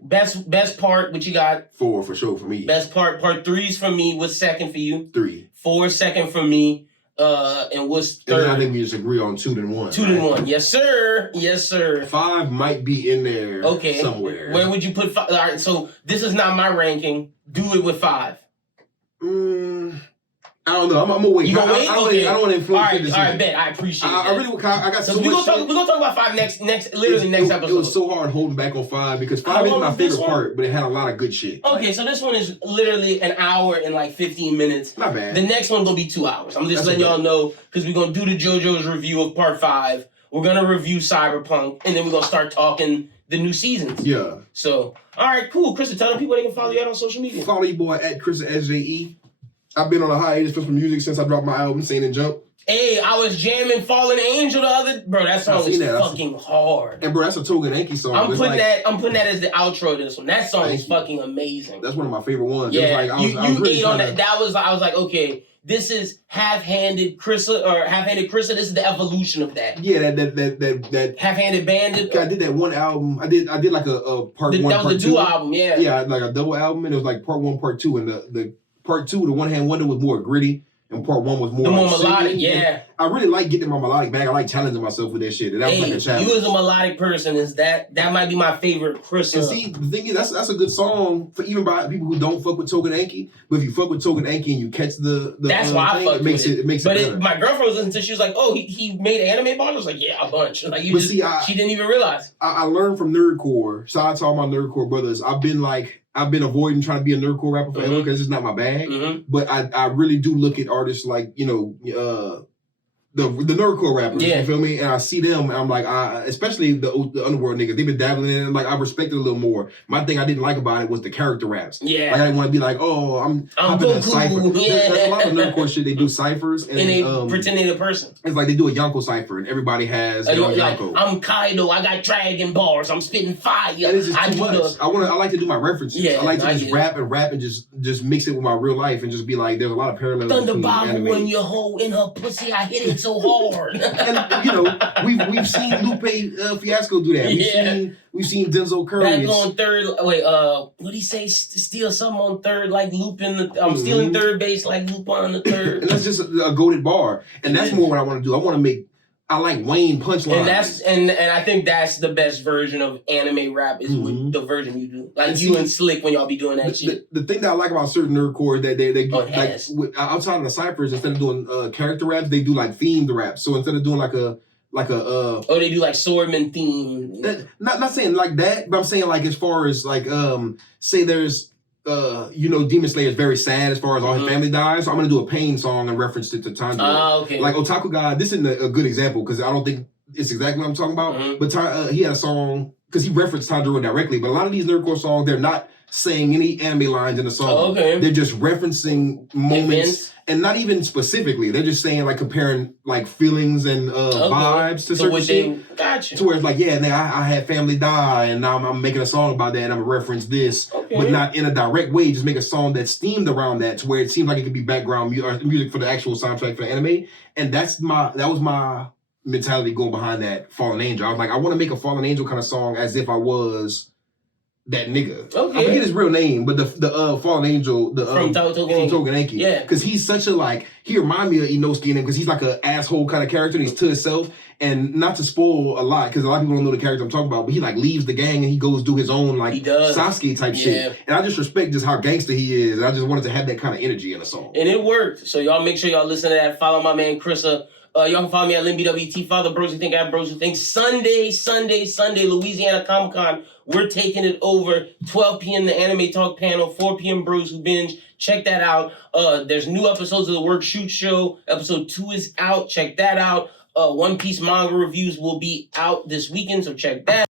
Best part, what you got? 4 for sure for me. Best part 3's for me. What's second for you? 3. 4 second for me. And what's third? And then I think we just agree on 2 then 1. 2 then 1. Yes, sir. Yes, sir. 5 might be in there somewhere. Where would you put 5? All right, so this is not my ranking. Do it with 5. I don't know. I'm gonna wait. You gonna wait? I don't want to influence your decision. All right, bet. I appreciate it. I really, I got so much. We're gonna talk about 5 next episode. It was so hard holding back on 5 because 5 is my favorite part, but it had a lot of good shit. Okay, so this one is literally an hour and like 15 minutes. Not bad. The next one's gonna be 2 hours. I'm just letting y'all know because we're gonna do the JoJo's review of part 5. We're gonna review Cyberpunk, and then we're gonna start talking the new seasons. Yeah. So, all right, cool. Krista, tell the people they can follow you out on social media. Follow your boy at Krista SJE. I've been on a hiatus for some music since I dropped my album, Saint and Jump. Hey, I was jamming Fallen Angel the other... Bro, that song is fucking hard. And bro, that's a Togenki song. I'm putting that as the outro to this one. That song is fucking amazing. That's one of my favorite ones. Yeah, I was really ate on that. I was like, okay, this is half-handed Krista. This is the evolution of that. Yeah, that half-handed Bandit. I did that one album. I did like a part 1, that was the duo album, yeah. Yeah, like a double album, and it was like part 1, part 2, and the part 2, the One Hand Wonder was more gritty, and part 1 was more melodic. Yeah, I really like getting my melodic back. I like challenging myself with that shit. And that was like a challenge. You as a melodic person that might be my favorite Krista. And see, the thing is, that's a good song for even by people who don't fuck with Togenki. But if you fuck with Togenki and you catch the that's why I fuck with it. It makes it better. My girlfriend was listening to. She was like, "Oh, he made anime bars." I was like, "Yeah, a bunch." Like she didn't even realize. I learned from Nerdcore. Shout out to all my Nerdcore brothers. I've been avoiding trying to be a nerdcore rapper forever because it's not my bag. Mm-hmm. But I really do look at artists like, the nerdcore rappers, you feel me? And I see them, and I'm like, especially the underworld niggas, they've been dabbling in it, and like I respect it a little more. My thing I didn't like about it was the character raps. Yeah, like I didn't want to be like, oh, I'm in a cipher. Yeah. There's a lot of nerdcore shit. They do ciphers and they pretend they're a person. It's like they do a Yonko cipher, and everybody has their own Yonko. I'm Kaido. I got dragon bars. I'm spitting fire. And it's just too much. I like to do my references. Yeah, I like to just rap and just mix it with my real life and just be like, there's a lot of parallels. Thunderbomb when your hoe in her pussy, I hit it so hard. And we've seen Lupe Fiasco do that. We've seen Denzel Curry. Back on third. Wait, what did he say? Steal something on third, like Lupin. I'm stealing third base, like Lupin on the third. And that's just a goated bar. And that's more what I want to do. I want to make. I like Wayne punchlines. And I think that's the best version of anime rap is with the version you do. Like you and Slick when y'all be doing that shit. The thing that I like about certain nerdcore that they outside of the ciphers, instead of doing character raps, they do like themed raps. So instead of doing like a they do like Swordman theme. Not saying like that, but I'm saying like as far as like say there's Demon Slayer is very sad as far as all his family dies. So I'm gonna do a pain song in reference to Tanjiro. Okay. Like Otaku God, this isn't a good example because I don't think it's exactly what I'm talking about. But he had a song because he referenced Tanjiro directly. But a lot of these nerdcore songs, they're not saying any anime lines in the song. They're just referencing moments. And not even specifically, they're just saying like comparing like feelings and vibes to certain shit. Gotcha. To where it's like, yeah, and then I had family die, and now I'm making a song about that, and I'm gonna reference this, but not in a direct way. Just make a song that's themed around that, to where it seems like it could be background music for the actual soundtrack for the anime. And that was my mentality going behind that Fallen Angel. I was like, I want to make a Fallen Angel kind of song as if I was that nigga. I forget his real name, but the Fallen Angel, from Togenki. Yeah. Because he's such a he remind me of Inosuke in him because he's like an asshole kind of character and he's to himself. And not to spoil a lot, because a lot of people don't know the character I'm talking about, but he leaves the gang and he goes do his own Sasuke type shit. And I just respect just how gangster he is. And I just wanted to have that kind of energy in a song. And it worked. So y'all make sure y'all listen to that. Follow my man Krista. Y'all can follow me at LinBWT. Follow Bros Who Think I Have Bros Who Think. Sunday, Louisiana Comic Con. We're taking it over. 12 p.m. the Anime Talk panel. 4 p.m. Bros Who Binge. Check that out. There's new episodes of the Work Shoot Show. Episode 2 is out. Check that out. One Piece manga reviews will be out this weekend, so check that.